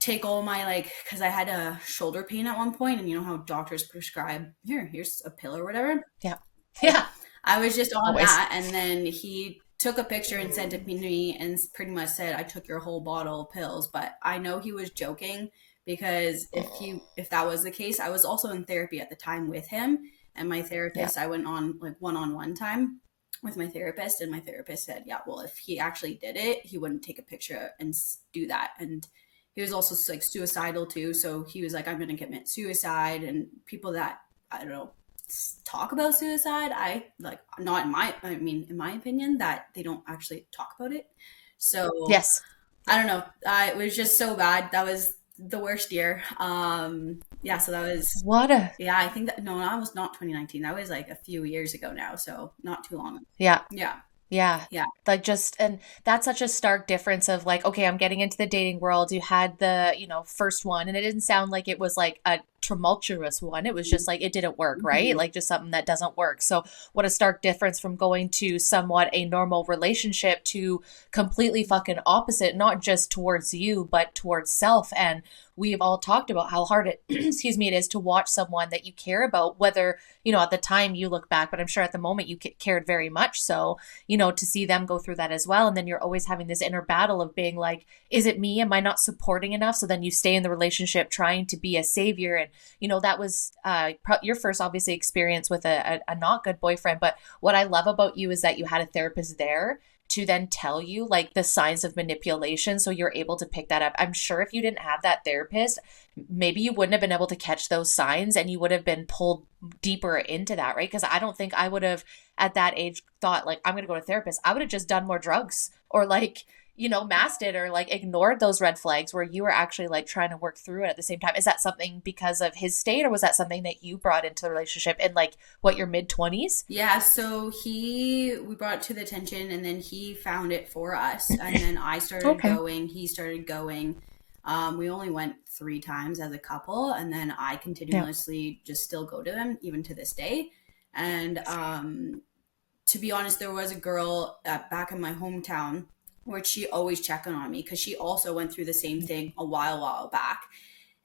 take all my like, because I had a shoulder pain at one point, and you know how doctors prescribe here's a pill or whatever. Yeah I was just on that, and then he took a picture and sent it to me and pretty much said, I took your whole bottle of pills. But I know he was joking, because if that was the case, I was also in therapy at the time with him, and my therapist, I went on like one-on-one time with my therapist, and my therapist said, yeah, well, if he actually did it, he wouldn't take a picture and do that. And he was also like suicidal too. So he was like, I'm going to commit suicide. And people that, I don't know, talk about suicide, I like, not in my opinion, that they don't actually talk about it. So yes, I don't know. It was just so bad. That was the worst year. So that was I think that, no, that was not 2019. That was like a few years ago now. So not too long. Yeah. Like just, and that's such a stark difference of like, okay, I'm getting into the dating world. You had the, first one, and it didn't sound like it was like a tumultuous one. It was just like, it didn't work, right? Like just something that doesn't work. So what a stark difference from going to somewhat a normal relationship to completely fucking opposite, not just towards you, but towards self. And we've all talked about how hard it, it is to watch someone that you care about, whether, at the time you look back, but I'm sure at the moment you cared very much. So, to see them go through that as well. And then you're always having this inner battle of being like, is it me? Am I not supporting enough? So then you stay in the relationship trying to be a savior And, you know, that was your first obviously experience with a not good boyfriend. But what I love about you is that you had a therapist there to then tell you like the signs of manipulation. So you're able to pick that up. I'm sure if you didn't have that therapist, maybe you wouldn't have been able to catch those signs and you would have been pulled deeper into that, right? Because I don't think I would have at that age thought like, I'm going to go to a therapist. I would have just done more drugs or like, you know, masked it or like ignored those red flags where you were actually like trying to work through it at the same time. Is that something because of his state or was that something that you brought into the relationship in like what, your mid-20s? Yeah, so we brought it to the attention and then he found it for us. And then I started going, he started going. We only went 3 times as a couple and then I continuously just still go to them even to this day. And to be honest, there was a girl back in my hometown where she always checked on me because she also went through the same thing a while back.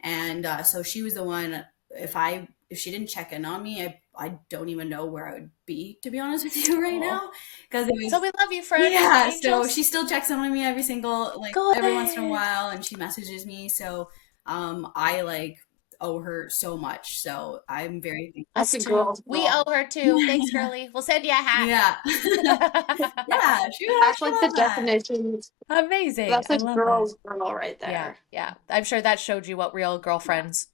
And so she was the one, if she didn't check in on me, I don't even know where I would be, to be honest with you right now. Because so we love you, friend. Yeah, so she still checks in on me every once in a while and she messages me. So I like owe her so much. So I'm very thankful. That's a girl. We owe her too. Thanks, girly. We'll send you a hat. Yeah. Yeah. That's like the definition. Amazing. That's like girl's girl right there. Yeah. I'm sure that showed you what real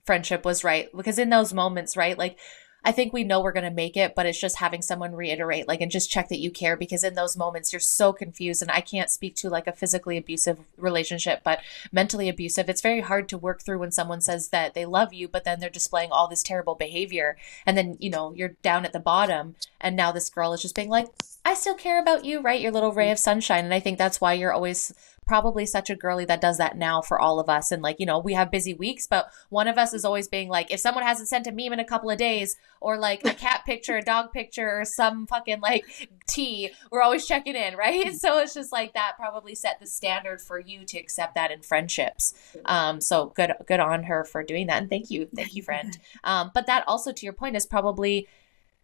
friendship was, right? Because in those moments, right? Like, I think we know we're going to make it, but it's just having someone reiterate, like, and just check that you care, because in those moments you're so confused. And I can't speak to like a physically abusive relationship, but mentally abusive, it's very hard to work through when someone says that they love you, but then they're displaying all this terrible behavior. And then, you know, you're down at the bottom. And now this girl is just being like, I still care about you, right? Your little ray of sunshine. And I think that's why you're always probably such a girly that does that now for all of us. And like, you know, we have busy weeks, but one of us is always being like, if someone hasn't sent a meme in a couple of days or like a cat picture, a dog picture, or some fucking like tea, we're always checking in, right? So it's just like that probably set the standard for you to accept that in friendships. So good on her for doing that. And thank you, friend. But that also, to your point, is probably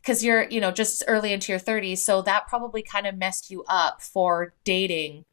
because you're, you know, just early into your 30s. So that probably kind of messed you up for dating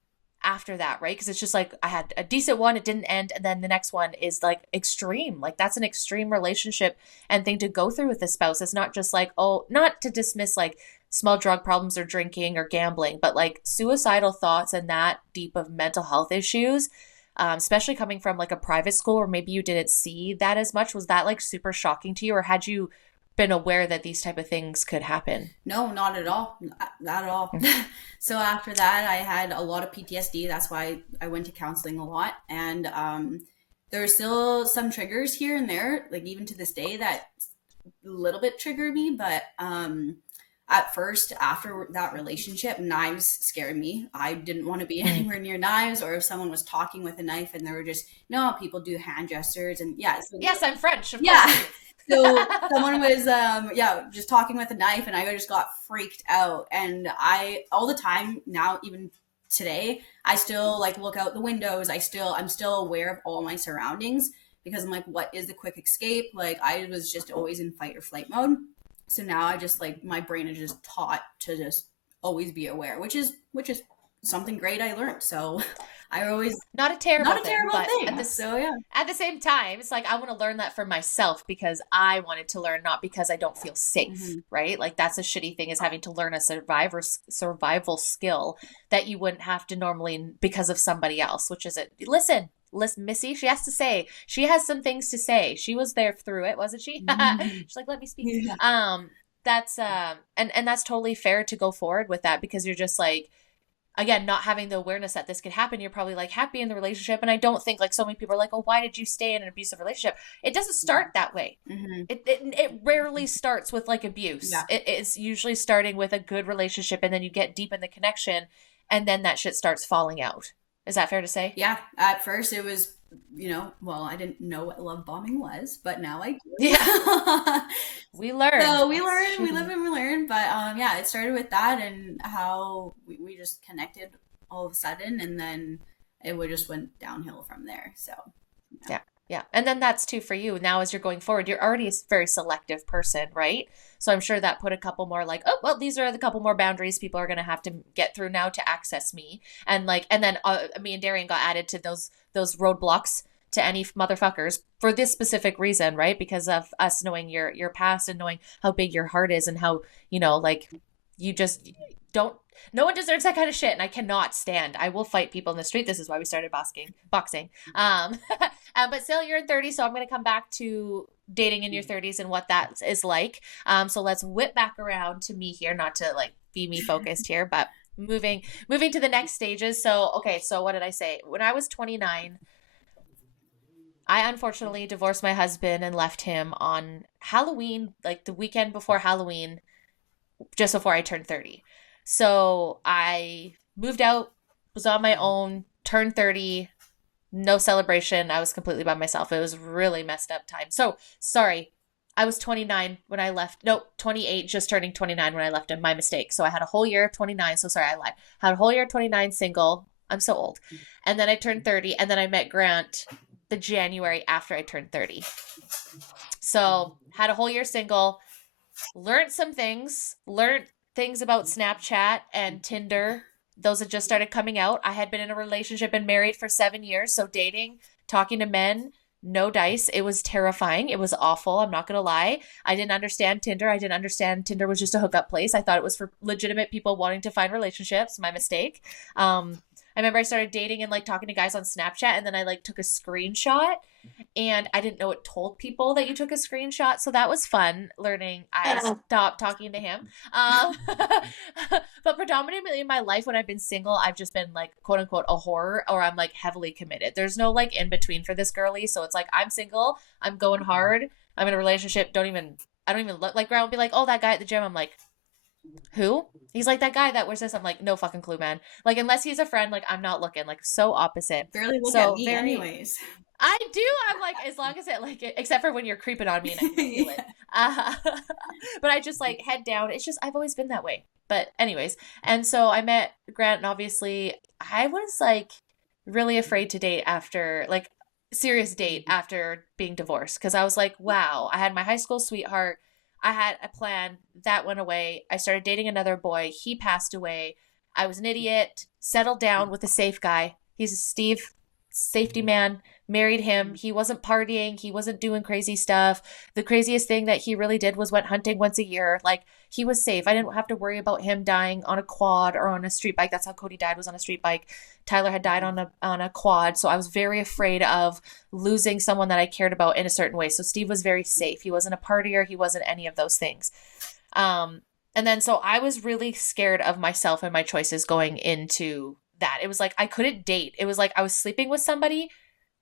after that, right? Because it's just like, I had a decent one, it didn't end, and then the next one is like extreme. Like that's an extreme relationship and thing to go through with a spouse. It's not just like, oh, not to dismiss like small drug problems or drinking or gambling, but like suicidal thoughts and that deep of mental health issues, especially coming from like a private school where maybe you didn't see that as much. Was that like super shocking to you, or had you been aware that these type of things could happen? No, not at all. Not at all. So after that, I had a lot of PTSD. That's why I went to counseling a lot. And there are still some triggers here and there, like even to this day, that a little bit trigger me. But at first, after that relationship, knives scared me. I didn't want to be anywhere near knives, or if someone was talking with a knife and they were just, no, people do hand gestures. And yeah. So, yes, I'm French. Of yeah. course. So someone was, just talking with a knife, and I just got freaked out. And all the time now, even today, I still like look out the windows. I'm still aware of all my surroundings, because I'm like, what is the quick escape? Like I was just always in fight or flight mode. So now I just like, my brain is just taught to just always be aware, which is something great I learned. So I always not a terrible thing. At the same time, it's like I want to learn that for myself because I wanted to learn, not because I don't feel safe, right? Like that's a shitty thing, is having to learn a survival skill that you wouldn't have to normally because of somebody else. Which is it? Listen, Missy, she has to say. She has some things to say. She was there through it, wasn't she? She's like, let me speak. Yeah. That's and that's totally fair to go forward with that, because you're just like, again, not having the awareness that this could happen, you're probably like happy in the relationship. And I don't think like so many people are like, oh, why did you stay in an abusive relationship? It doesn't start that way. It rarely starts with like abuse. Yeah. It's usually starting with a good relationship, and then you get deep in the connection, and then that shit starts falling out. Is that fair to say? Yeah. At first it was, I didn't know what love bombing was, but now I do. Yeah. We learn. So we learn, we live and we learn. But it started with that, and how we just connected all of a sudden, and then it just went downhill from there. So yeah. And then that's too for you now as you're going forward. You're already a very selective person, right? So I'm sure that put a couple more like, oh, well, these are the couple more boundaries people are going to have to get through now to access me. And then me and Darrian got added to those roadblocks to any motherfuckers for this specific reason, right? Because of us knowing your past and knowing how big your heart is and how, like you just don't, no one deserves that kind of shit. And I cannot stand, I will fight people in the street. This is why we started boxing. But still, you're in 30. So I'm going to come back to dating in your 30s and what that is like. So let's whip back around to me here, not to like be me focused here, but moving to the next stages. So, okay. So what did I say? When I was 29, I unfortunately divorced my husband and left him on Halloween, like the weekend before Halloween, just before I turned 30. So I moved out, was on my own, turned 30, no celebration. I was completely by myself. It was really messed up time. So sorry, I was 29 when I left. No, 28, just turning 29 when I left him. My mistake. So I had a whole year of 29. So sorry, I lied. Had a whole year of 29 single. I'm so old. And then I turned 30, and then I met Grant the January after I turned 30. So had a whole year single, learned things about Snapchat and Tinder. Those had just started coming out. I had been in a relationship and married for 7 years. So dating, talking to men, no dice. It was terrifying. It was awful. I'm not going to lie. I didn't understand Tinder. I didn't understand Tinder was just a hookup place. I thought it was for legitimate people wanting to find relationships. My mistake. I remember I started dating and like talking to guys on Snapchat, and then I like took a screenshot, and I didn't know it told people that you took a screenshot. So that was fun learning. I stopped talking to him. But predominantly in my life when I've been single, I've just been like, quote unquote, a whore, or I'm like heavily committed. There's no like in between for this girly. So it's like, I'm single, I'm going hard, I'm in a relationship. I don't even look. Like Grant will be like, oh, that guy at the gym. I'm like, who? He's like, that guy that wears this. I'm like, no fucking clue, man. Like, unless he's a friend, like I'm not looking. Like, so opposite. Barely look at me anyways. I do. I'm like, as long as it like, except for when you're creeping on me and I can feel it. But I just like head down. It's just, I've always been that way. But anyways, and so I met Grant, and obviously I was like really afraid to date after, like, serious date after being divorced, because I was like, wow, I had my high school sweetheart. I had a plan that went away. I started dating another boy. He passed away. I was an idiot, settled down with a safe guy. He's a Steve, safety man, married him. He wasn't partying. He wasn't doing crazy stuff. The craziest thing that he really did was went hunting once a year. Like, he was safe. I didn't have to worry about him dying on a quad or on a street bike. That's how Cody died, was on a street bike. Tyler had died on a quad. So I was very afraid of losing someone that I cared about in a certain way. So Steve was very safe. He wasn't a partier. He wasn't any of those things. And then so I was really scared of myself and my choices going into that. It was like I couldn't date. It was like I was sleeping with somebody,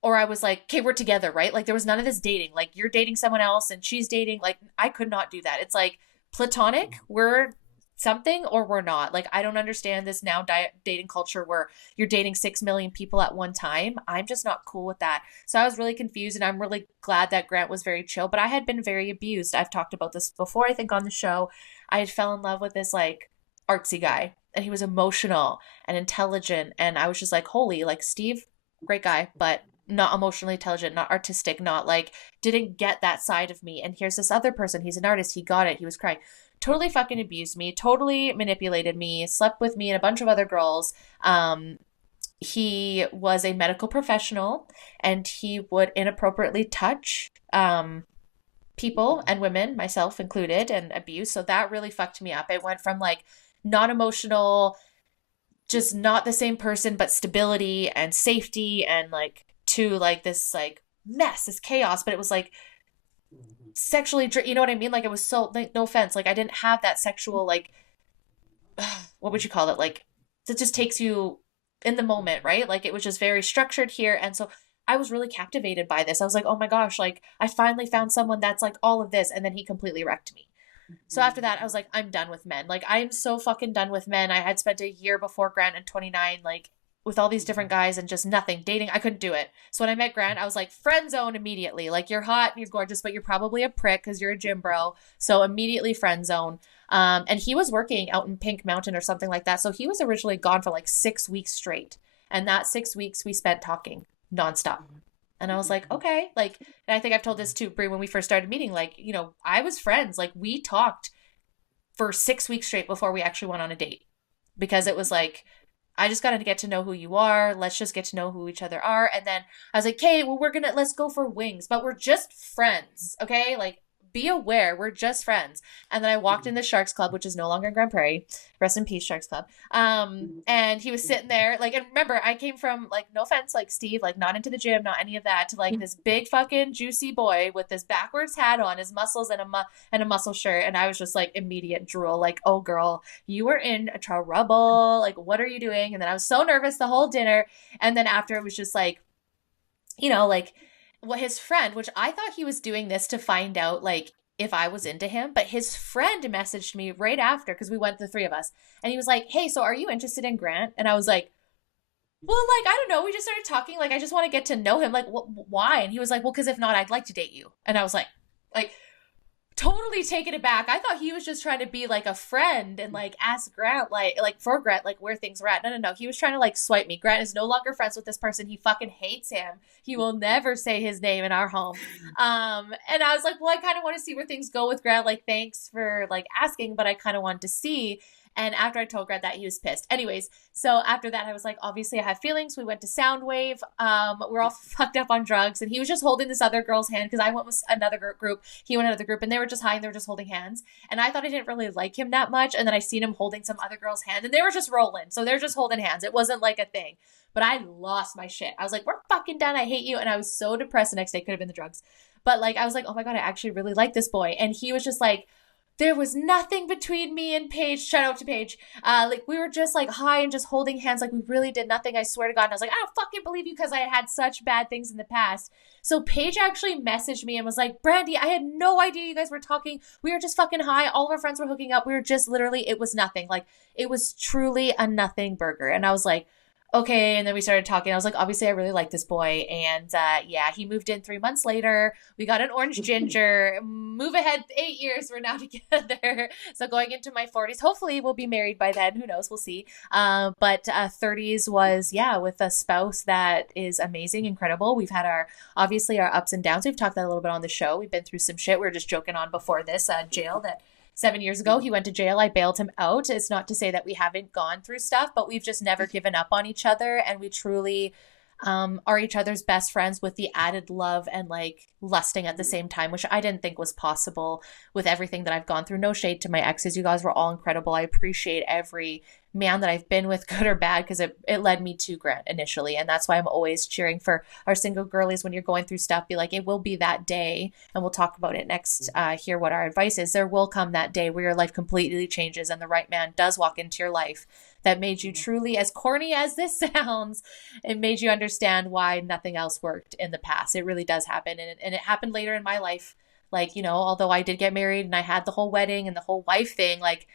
or I was like, okay, we're together, right? Like there was none of this dating. Like you're dating someone else and she's dating. Like I could not do that. It's like platonic. We're something or we're not. Like I don't understand this now dating culture where you're dating 6 million people at one time. I'm just not cool with that. So I was really confused, and I'm really glad that Grant was very chill, but I had been very abused. I've talked about this before, I think, on the show. I had fell in love with this like artsy guy, and he was emotional and intelligent, and I was just like, holy, like Steve, great guy, but not emotionally intelligent, not artistic, not like, didn't get that side of me. And here's this other person, he's an artist, he got it, he was crying. Totally fucking abused me, totally manipulated me, slept with me and a bunch of other girls. He was a medical professional, and he would inappropriately touch people and women, myself included, and abuse. So that really fucked me up. It went from like not emotional, just not the same person, but stability and safety, and like to like this like mess, this chaos. But it was like sexually, you know what I mean? Like it was so, like, no offense, like I didn't have that sexual like what would you call it, like it just takes you in the moment, right? Like it was just very structured here. And so I was really captivated by this. I was like, oh my gosh, like I finally found someone that's like all of this. And then he completely wrecked me. So after that, I was like, I'm done with men. Like I am so fucking done with men. I had spent a year before Grant and 29, like with all these different guys and just nothing dating. I couldn't do it. So when I met Grant, I was like, friend zone immediately. Like you're hot and you're gorgeous, but you're probably a prick because you're a gym bro. So immediately friend zone. And he was working out in Pink Mountain or something like that. So he was originally gone for like 6 weeks straight. And that 6 weeks we spent talking nonstop. And I was like, okay, like, and I think I've told this to Brie when we first started meeting, like, you know, I was friends. Like we talked for 6 weeks straight before we actually went on a date, because it was like, I just got to get to know who you are. Let's just get to know who each other are. And then I was like, okay, well, let's go for wings, but we're just friends. Okay. Like, be aware, we're just friends. And then I walked in the Sharks Club, which is no longer in Grand Prairie. Rest in peace, Sharks Club. And he was sitting there, like, and remember, I came from, like, no offense, like, Steve, like, not into the gym, not any of that, to, like, this big fucking juicy boy with this backwards hat on, his muscles, and a muscle shirt. And I was just, like, immediate drool, like, oh, girl, you were in trouble. Like, what are you doing? And then I was so nervous the whole dinner. And then after, it was just, like, you know, like, what his friend, which I thought he was doing this to find out, like, if I was into him, but his friend messaged me right after, because we went, the three of us, and he was like, hey, so are you interested in Grant? And I was like, well, like, I don't know, we just started talking, like, I just want to get to know him, like, why? And he was like, well, because if not, I'd like to date you. And I was like totally taken aback. I thought he was just trying to be like a friend and like ask Grant, like for Grant, like where things were at. No. He was trying to like swipe me. Grant is no longer friends with this person. He fucking hates him. He will never say his name in our home. And I was like, well, I kind of want to see where things go with Grant. Like, thanks for like asking, but I kind of wanted to see. And after I told Grant that, he was pissed. Anyways, so after that, I was like, obviously I have feelings. We went to Soundwave. We're all fucked up on drugs. And he was just holding this other girl's hand, because I went with another group. He went another group, and they were just high and they were just holding hands. And I thought I didn't really like him that much. And then I seen him holding some other girl's hand, and they were just rolling. So they're just holding hands. It wasn't like a thing. But I lost my shit. I was like, we're fucking done. I hate you. And I was so depressed the next day. Could have been the drugs. But like, I was like, oh my God, I actually really like this boy. And he was just like, there was nothing between me and Paige. Shout out to Paige. Like, we were just like high and just holding hands. Like, we really did nothing. I swear to God. And I was like, I don't fucking believe you, because I had such bad things in the past. So Paige actually messaged me and was like, Brandy, I had no idea you guys were talking. We were just fucking high. All of our friends were hooking up. We were just literally, it was nothing. Like, it was truly a nothing burger. And I was like, okay. And then we started talking. I was like, obviously I really like this boy. And yeah, he moved in 3 months later. We got an orange ginger. Move ahead 8 years. We're now together. So going into my 40s, hopefully we'll be married by then. Who knows? We'll see. But 30s was, yeah, with a spouse that is amazing, incredible. We've had obviously our ups and downs. We've talked that a little bit on the show. We've been through some shit. We were just joking on before this jail that 7 years ago, he went to jail. I bailed him out. It's not to say that we haven't gone through stuff, but we've just never given up on each other. And we truly are each other's best friends, with the added love and like lusting at the same time, which I didn't think was possible with everything that I've gone through. No shade to my exes. You guys were all incredible. I appreciate every man that I've been with, good or bad, because it led me to Grant initially. And that's why I'm always cheering for our single girlies when you're going through stuff. Be like, it will be that day. And we'll talk about it next, hear what our advice is. There will come that day where your life completely changes and the right man does walk into your life that made you truly, as corny as this sounds, it made you understand why nothing else worked in the past. It really does happen. And it happened later in my life. Like, you know, although I did get married and I had the whole wedding and the whole wife thing, like,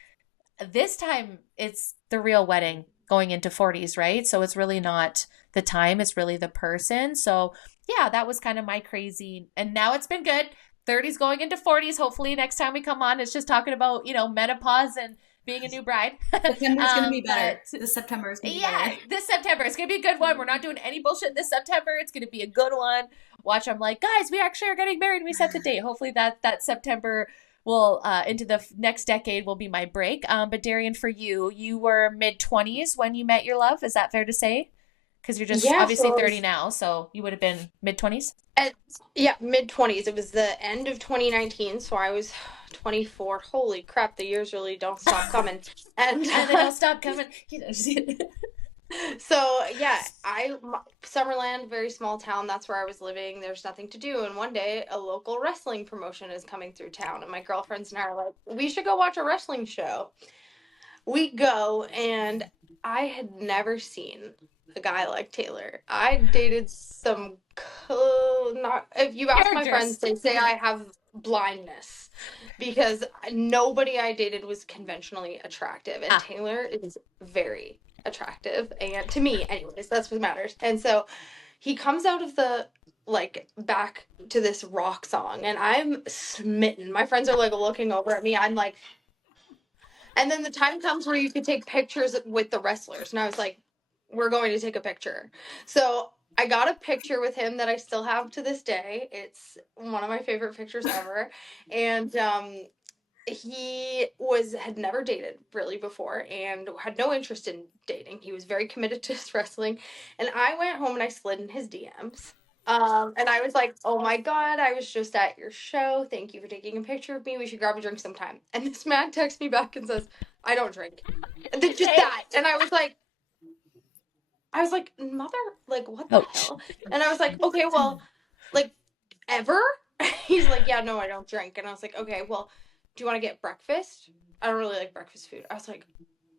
this time it's the real wedding going into 40s, right? So it's really not the time, it's really the person. So yeah, that was kind of my crazy, and now it's been good. 30s going into 40s. Hopefully next time we come on, it's just talking about, you know, menopause and being a new bride. September's going to be better. This September is going to be better. Yeah, this September. It's going to be a good one. We're not doing any bullshit this September. It's going to be a good one. Watch, I'm like, guys, we actually are getting married. We set the date. Hopefully that September will, into the next decade, will be my break. But Darrian, for you, you were mid-20s when you met your love. Is that fair to say? Because you're just obviously 30 now, so you would have been mid-20s? Yeah, mid-20s. It was the end of 2019, so I was 24. Holy crap, the years really don't stop coming. And they don't stop coming. So, yeah, Summerland, very small town, that's where I was living. There's nothing to do. And one day, a local wrestling promotion is coming through town. And my girlfriends and I are like, we should go watch a wrestling show. We go, and I had never seen a guy like Taylor. I dated some if you ask my friends, they say I have blindness, because nobody I dated was conventionally attractive, and Taylor is very attractive, and to me anyways, that's what matters. And so he comes out of the back to this rock song, and I'm smitten. My friends are looking over at me. I'm like, and then the time comes where you could take pictures with the wrestlers, and I was like, we're going to take a picture. So I got a picture with him that I still have to this day. It's one of my favorite pictures ever. And he had never dated really before and had no interest in dating. He was very committed to his wrestling. And I went home and I slid in his DMs. And I was like, oh my God, I was just at your show. Thank you for taking a picture of me. We should grab a drink sometime. And this man texts me back and says, I don't drink. And then just that. And I was like, mother, like, what the hell? And I was like, okay, well, like, ever? He's like, yeah, no, I don't drink. And I was like, okay, well, do you want to get breakfast? I don't really like breakfast food. I was like,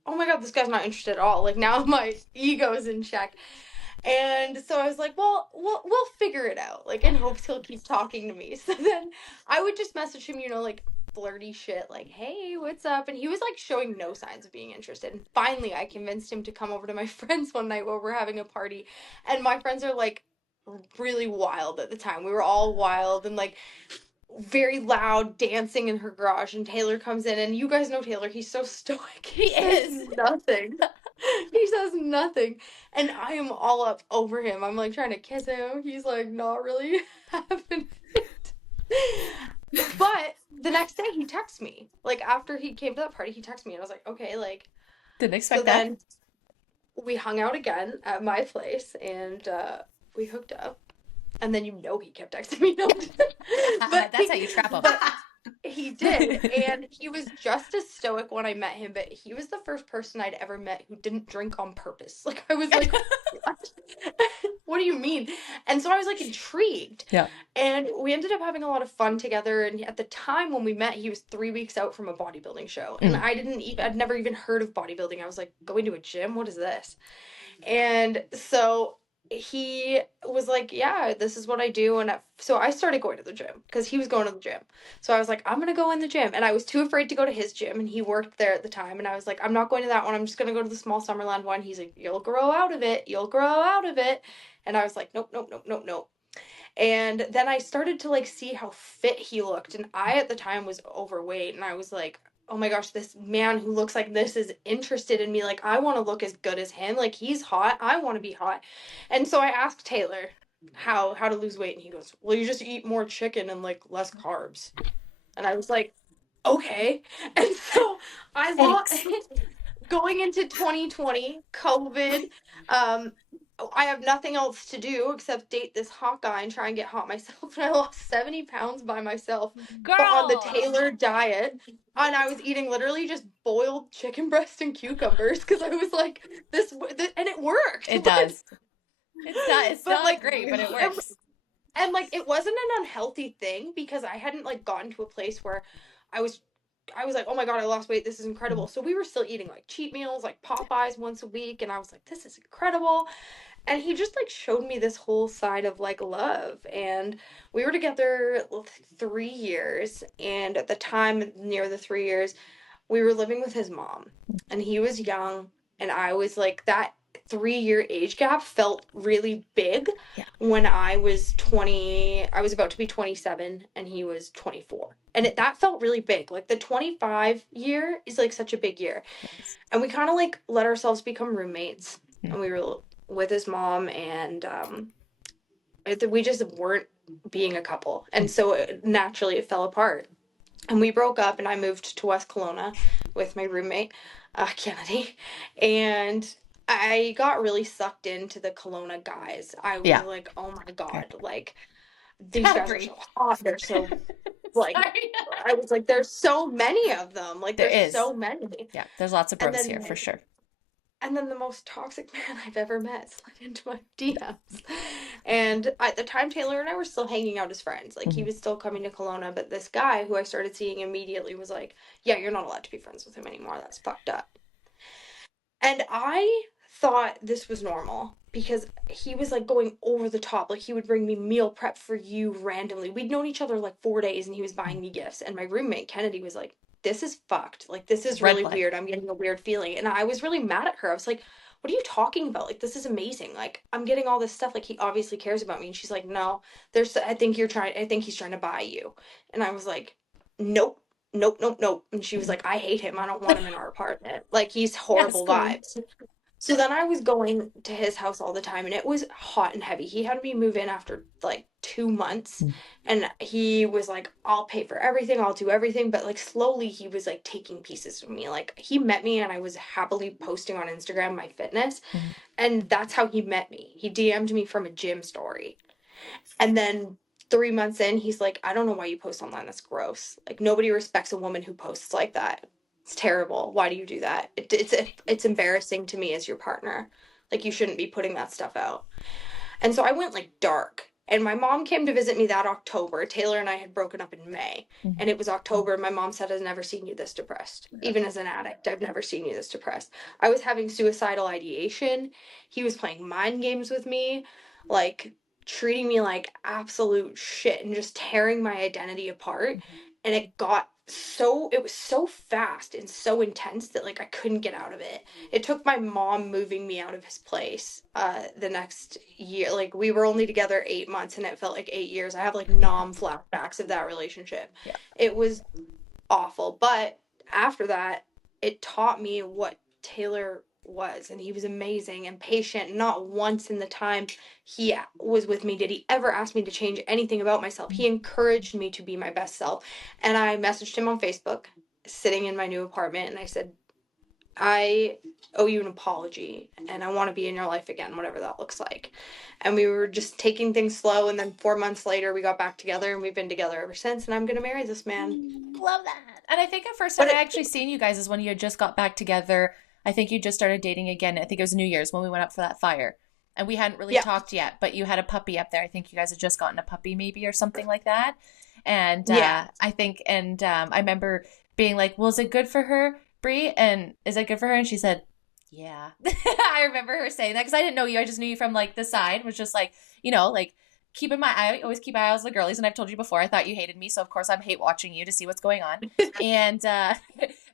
oh my God, this guy's not interested at all. Like, now my ego's in check. And so I was like, well, we'll figure it out. Like, in hopes he'll keep talking to me. So then I would just message him, like, flirty shit, like, hey, what's up? And he was, like, showing no signs of being interested. And finally, I convinced him to come over to my friends one night while we're having a party. And my friends are, like, really wild at the time. We were all wild and, like, very loud dancing in her garage. And Taylor comes in, and you guys know Taylor. He's so stoic. He is nothing. He says nothing. And I am all up over him. I'm, like, trying to kiss him. He's, like, not really having it. But the next day he texts me. Like, after he came to that party, he texted me. And I was like, okay, like. Didn't expect that. Then we hung out again at my place. And we hooked up. And then he kept texting me. No. But that's how you trap him. He did. And he was just as stoic when I met him, but he was the first person I'd ever met who didn't drink on purpose. Like, I was like, what do you mean? And so I was, like, intrigued. Yeah. And we ended up having a lot of fun together. And at the time when we met, he was 3 weeks out from a bodybuilding show. And I'd never even heard of bodybuilding. I was like, going to a gym? What is this? And so he was like, yeah, this is what I do. And so I started going to the gym because he was going to the gym. So I was like, I'm going to go in the gym. And I was too afraid to go to his gym. And he worked there at the time. And I was like, I'm not going to that one. I'm just going to go to the small Summerland one. He's like, you'll grow out of it. You'll grow out of it. And I was like, nope, nope, nope, nope, nope. And then I started to, like, see how fit he looked. And I, at the time, was overweight. And I was like, oh my gosh, this man who looks like this is interested in me. Like, I want to look as good as him. Like, he's hot. I want to be hot. And so I asked Taylor how to lose weight. And he goes, well, you just eat more chicken and, like, less carbs. And I was like, okay. And so I lost, going into 2020, COVID, I have nothing else to do except date this hot guy and try and get hot myself. And I lost 70 pounds by myself. Girl! But on the Taylor diet. And I was eating literally just boiled chicken breast and cucumbers because I was like, this, and it worked. It does. It does. It's not, like, great, but it works. And, like, it wasn't an unhealthy thing because I hadn't, like, gotten to a place where I was like, oh my God, I lost weight. This is incredible. So we were still eating, like, cheat meals, like Popeyes once a week. And I was like, this is incredible. And he just, like, showed me this whole side of, like, love. And we were together 3 years. And at the time, near the 3 years, we were living with his mom. And he was young. And I was, like, that 3-year age gap felt really big when I was 20. I was about to be 27 and he was 24. And that felt really big. Like, the 25 year is, like, such a big year. Yes. And we kind of, like, let ourselves become roommates. And we were with his mom, and we just weren't being a couple. And so naturally it fell apart. And we broke up, and I moved to West Kelowna with my roommate, Kennedy. And I got really sucked into the Kelowna guys. I was like, oh my God, like, these guys are so hot. They're so, like, I was like, there's so many of them. Like, there's so many. Yeah, there's lots of bros here, for sure. And then the most toxic man I've ever met slid into my DMs. And at the time, Taylor and I were still hanging out as friends. Like, he was still coming to Kelowna, but this guy who I started seeing immediately was like, yeah, you're not allowed to be friends with him anymore. That's fucked up. And I thought this was normal because he was, like, going over the top. Like, he would bring me meal prep for you randomly. We'd known each other, like, 4 days, and he was buying me gifts. And my roommate, Kennedy, was like, this is fucked. Like, this is really weird. I'm getting a weird feeling. And I was really mad at her. I was like, what are you talking about? Like, this is amazing. Like, I'm getting all this stuff. Like, he obviously cares about me. And she's like, no, I think he's trying to buy you. And I was like, nope. And she was like, I hate him. I don't want him in our apartment. Like, he's horrible vibes. So then I was going to his house all the time, and it was hot and heavy. He had me move in after like 2 months, and he was like, I'll pay for everything, I'll do everything. But like slowly he was like taking pieces from me. Like he met me and I was happily posting on Instagram my fitness. And that's how he met me. He DM'd me from a gym story. And then 3 months in, he's like, I don't know why you post online. That's gross. Like nobody respects a woman who posts like that. It's terrible. Why do you do that? It's embarrassing to me as your partner. Like you shouldn't be putting that stuff out. And so I went like dark. And my mom came to visit me that October. Taylor and I had broken up in May. And it was October. My mom said, I've never seen you this depressed. Even as an addict, I've never seen you this depressed. I was having suicidal ideation. He was playing mind games with me, like treating me like absolute shit and just tearing my identity apart. And it was so fast and so intense that like I couldn't get out of it. It took my mom moving me out of his place the next year. Like we were only together 8 months and it felt like 8 years. I have like flashbacks of that relationship. It was awful. But after that, it taught me what Taylor was, and he was amazing and patient. Not once in the time he was with me did he ever ask me to change anything about myself. He encouraged me to be my best self. And I messaged him on Facebook sitting in my new apartment, and I said, I owe you an apology and I want to be in your life again, whatever that looks like. And we were just taking things slow, and then 4 months later we got back together, and we've been together ever since, and I'm gonna marry this man. Love that. And I think the first time I actually seen you guys is when you had just got back together. I think you just started dating again. I think it was New Year's when we went up for that fire. And we hadn't really talked yet, but you had a puppy up there. I think you guys had just gotten a puppy maybe or something like that. And I think, and I remember being like, well, is it good for her, Brie? And is it good for her? And she said, yeah. I remember her saying that because I didn't know you. I just knew you from like the side. Was just like, like I always keep my eyes on the girlies. And I've told you before, I thought you hated me. So of course I'm hate watching you to see what's going on. And,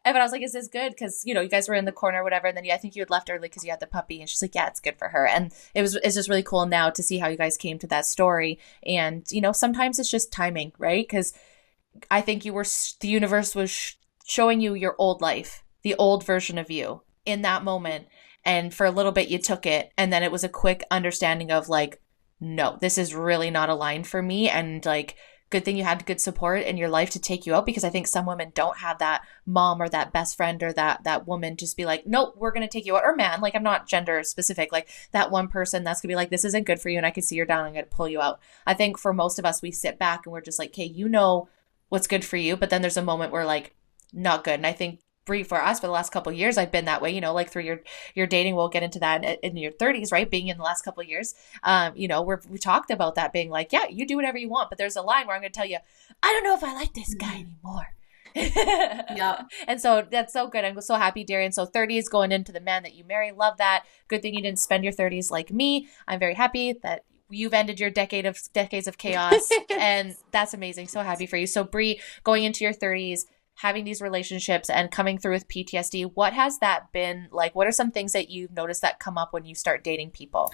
but I was like, is this good? Because, you guys were in the corner or whatever. And then I think you had left early because you had the puppy. And she's like, yeah, it's good for her. And it's just really cool now to see how you guys came to that story. And, sometimes it's just timing, right? Because I think the universe was showing you your old life, the old version of you in that moment. And for a little bit you took it. And then it was a quick understanding of like, no, this is really not aligned for me. And like, good thing you had good support in your life to take you out, because I think some women don't have that mom or that best friend or that woman just be like, nope, we're going to take you out. Or man, like I'm not gender specific, like that one person that's going to be like, this isn't good for you and I can see you're down, I'm going to pull you out. I think for most of us, we sit back and we're just like, okay, what's good for you. But then there's a moment where like, not good. And I think Brie, for us, for the last couple of years, I've been that way, like through your dating, we'll get into that in your 30s, right? Being in the last couple of years, we talked about that being like, yeah, you do whatever you want, but there's a line where I'm going to tell you, I don't know if I like this guy anymore. Yeah. And so that's so good. I'm so happy, Darrian. So 30s going into the man that you marry. Love that. Good thing you didn't spend your 30s like me. I'm very happy that you've ended your decades of chaos. And that's amazing. So happy for you. So Brie, going into your 30s, having these relationships and coming through with PTSD, what has that been like? What are some things that you've noticed that come up when you start dating people?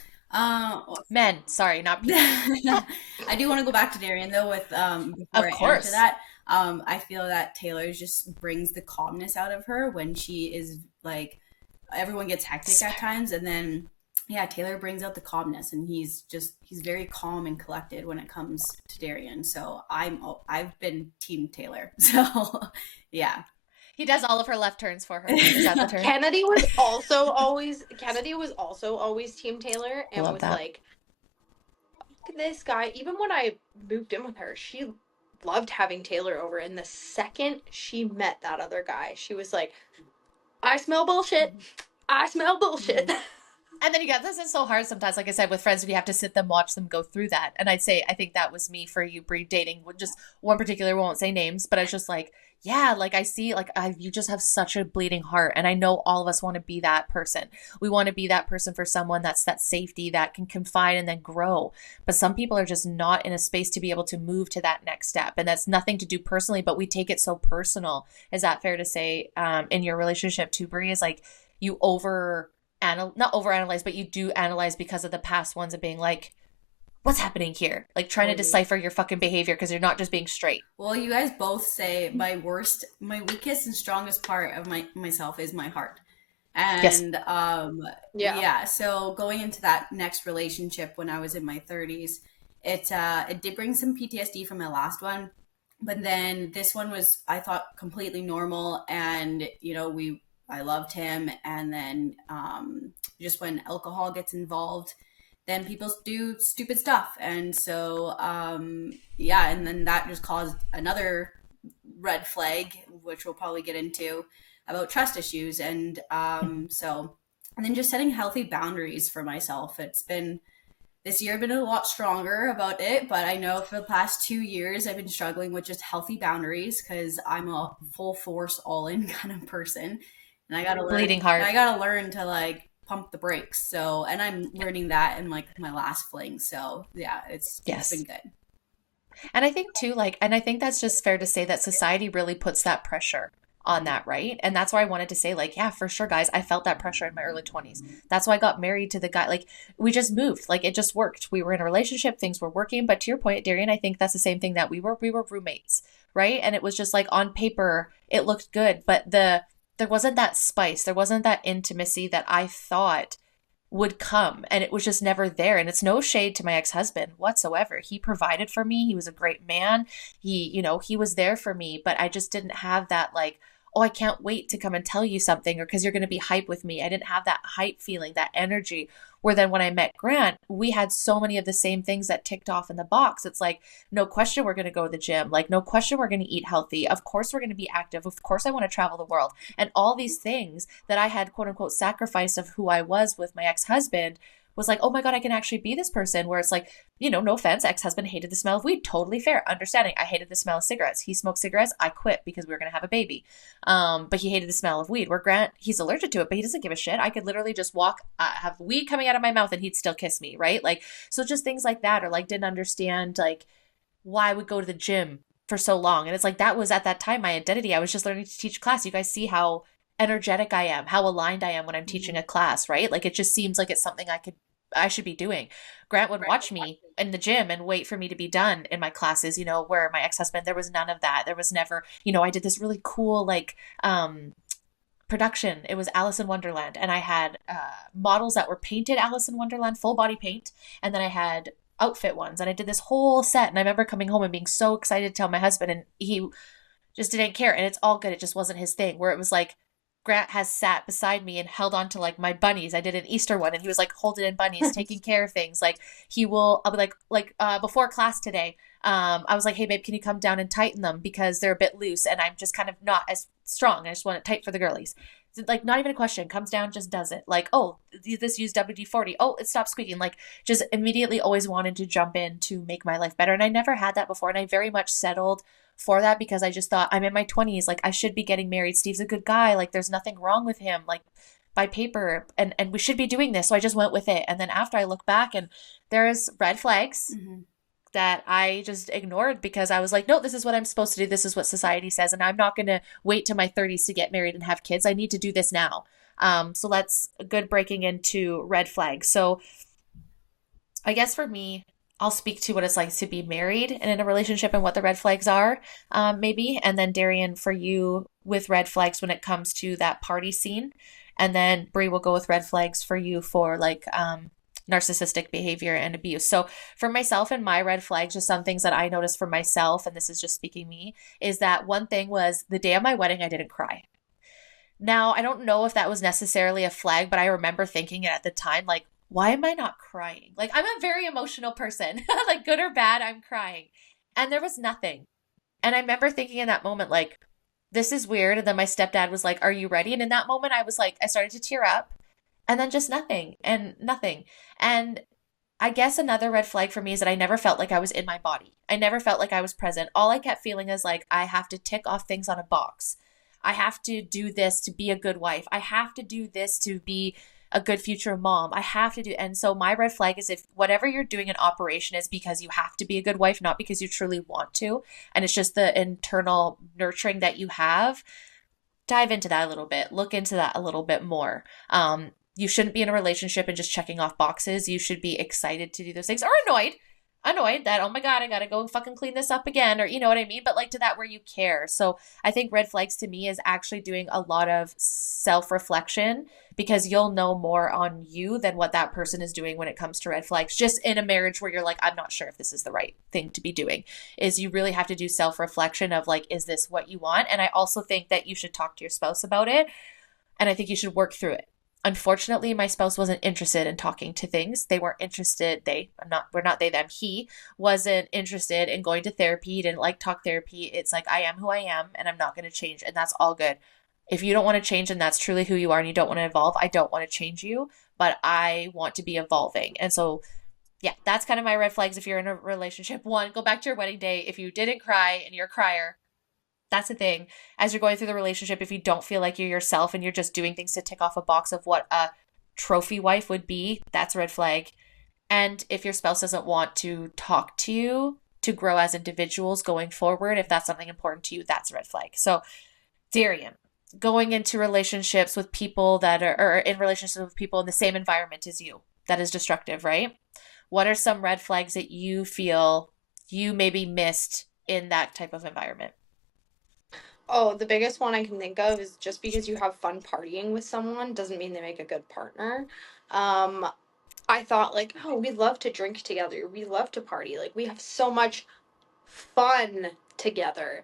Men, sorry, not people. I do want to go back to Darrian though with before of course. I answer that. I feel that Taylor just brings the calmness out of her when she is like, everyone gets hectic at times, and then Taylor brings out the calmness, and he's very calm and collected when it comes to Darrian. So I've been team Taylor. So yeah. He does all of her left turns for her. Is that the turn? Kennedy was also always team Taylor, and was like, look at this guy. Even when I moved in with her, she loved having Taylor over. And the second she met that other guy, she was like, I smell bullshit. I smell bullshit. And then this is so hard sometimes, like I said, with friends, we have to sit them, watch them go through that. And I think that was me for you, Brie, dating with just one particular, won't say names, but I was just like, yeah, like I see, like you just have such a bleeding heart. And I know all of us want to be that person. We want to be that person for someone that's that safety that can confide and then grow. But some people are just not in a space to be able to move to that next step. And that's nothing to do personally, but we take it so personal. Is that fair to say in your relationship too, Brie, is like you not overanalyze, but you do analyze because of the past ones of being like, what's happening here? Like trying to decipher your fucking behavior because you're not just being straight. Well, you guys both say my weakest and strongest part of myself is my heart. Yes. And yeah, so going into that next relationship when I was in my 30s, it did bring some PTSD from my last one, but then this one was, I thought, completely normal. And I loved him. And then just when alcohol gets involved, then people do stupid stuff. And so yeah, and then that just caused another red flag, which we'll probably get into, about trust issues. And and then just setting healthy boundaries for myself. It's been, this year I've been a lot stronger about it, but I know for the past 2 years I've been struggling with just healthy boundaries, because I'm a full force, all in kind of person, and Bleeding heart. I gotta learn to like pump the brakes. So, and I'm learning that in like my last fling. So yeah, it's been good. And I think too, like, and I think that's just fair to say that society really puts that pressure on that, right? And that's why I wanted to say, like, yeah, for sure, guys, I felt that pressure in my early 20s. That's why I got married to the guy. Like, we just moved. Like, it just worked. We were in a relationship, things were working. But to your point, Darian, I think that's the same thing that we were roommates, right? And it was just like, on paper, it looked good, but there wasn't that spice. There wasn't that intimacy that I thought would come, and it was just never there. And it's no shade to my ex-husband whatsoever. He provided for me. He was a great man. He was there for me, but I just didn't have that, like, oh, I can't wait to come and tell you something, or because you're going to be hype with me. I didn't have that hype feeling, that energy. Where then when I met Grant, we had so many of the same things that ticked off in the box. It's like, no question we're going to go to the gym. Like, no question we're going to eat healthy. Of course we're going to be active. Of course I want to travel the world. And all these things that I had, quote unquote, sacrificed of who I was with my ex-husband was like, oh my God, I can actually be this person. Where it's like, no offense, ex-husband hated the smell of weed. Totally fair. Understanding. I hated the smell of cigarettes. He smoked cigarettes. I quit because we were going to have a baby. But he hated the smell of weed. Where Grant, he's allergic to it, but he doesn't give a shit. I could literally just walk, have weed coming out of my mouth, and he'd still kiss me, right? Like, so just things like that, or like didn't understand like why I would go to the gym for so long. And it's like, that was at that time my identity. I was just learning to teach class. You guys see how energetic I am, how aligned I am when I'm teaching a class, right? Like, it just seems like it's something I should be doing. Grant would watch me in the gym and wait for me to be done in my classes, where my ex-husband, there was none of that. There was never, I did this really cool, like, production. It was Alice in Wonderland. And I had models that were painted Alice in Wonderland, full body paint. And then I had outfit ones. And I did this whole set. And I remember coming home and being so excited to tell my husband, and he just didn't care. And it's all good. It just wasn't his thing, where it was like, Grant has sat beside me and held on to like my bunnies. I did an Easter one, and he was like holding in bunnies, taking care of things. Like, I'll be like, before class today, I was like, hey babe, can you come down and tighten them because they're a bit loose and I'm just kind of not as strong. I just want it tight for the girlies. So, like, not even a question, comes down, just does it. Like, oh, this used WD-40. Oh, it stopped squeaking. Like, just immediately always wanted to jump in to make my life better. And I never had that before. And I very much settled for that because I just thought, I'm in my 20s. Like, I should be getting married. Steve's a good guy. Like, there's nothing wrong with him, like, by paper, and we should be doing this. So I just went with it. And then after I look back, and there's red flags that I just ignored because I was like, no, this is what I'm supposed to do. This is what society says. And I'm not going to wait to my 30s to get married and have kids. I need to do this now. So that's good breaking into red flags. So I guess for me, I'll speak to what it's like to be married and in a relationship and what the red flags are, maybe. And then Darian, for you with red flags when it comes to that party scene. And then Brie will go with red flags for you for like narcissistic behavior and abuse. So for myself and my red flags, just some things that I noticed for myself, and this is just speaking me, is that one thing was the day of my wedding, I didn't cry. Now, I don't know if that was necessarily a flag, but I remember thinking it at the time, like, why am I not crying? Like, I'm a very emotional person, like good or bad, I'm crying. And there was nothing. And I remember thinking in that moment, like, this is weird. And then my stepdad was like, are you ready? And in that moment, I was like, I started to tear up, and then just nothing and nothing. And I guess another red flag for me is that I never felt like I was in my body. I never felt like I was present. All I kept feeling is like, I have to tick off things on a box. I have to do this to be a good wife. I have to do this to be a good future mom. I have to do. And so my red flag is if whatever you're doing in operation is because you have to be a good wife, not because you truly want to, and it's just the internal nurturing that you have, dive into that a little bit. Look into that a little bit more. You shouldn't be in a relationship and just checking off boxes. You should be excited to do those things, or annoyed. annoyed that, oh my God, I gotta go and fucking clean this up again, or you know what I mean? But like to that where you care. So I think red flags to me is actually doing a lot of self-reflection, because you'll know more on you than what that person is doing when it comes to red flags. Just in a marriage where you're like, I'm not sure if this is the right thing to be doing, is you really have to do self-reflection of like, is this what you want? And I also think that you should talk to your spouse about it. And I think you should work through it. Unfortunately, my spouse wasn't interested in talking to things. They weren't interested. We're not they, them. He wasn't interested in going to therapy. He didn't like talk therapy. It's like, I am who I am and I'm not going to change. And that's all good. If you don't want to change and that's truly who you are and you don't want to evolve, I don't want to change you, but I want to be evolving. And so, yeah, that's kind of my red flags if you're in a relationship. One, go back to your wedding day. If you didn't cry and you're a crier, that's the thing. As you're going through the relationship, if you don't feel like you're yourself and you're just doing things to tick off a box of what a trophy wife would be, that's a red flag. And if your spouse doesn't want to talk to you to grow as individuals going forward, if that's something important to you, that's a red flag. So, Darrian, going into relationships with people that are, or in relationships with people in the same environment as you, that is destructive, right? What are some red flags that you feel you maybe missed in that type of environment? Oh, the biggest one I can think of is just because you have fun partying with someone doesn't mean they make a good partner. I thought like, oh, we love to drink together. We love to party. Like we have so much fun together.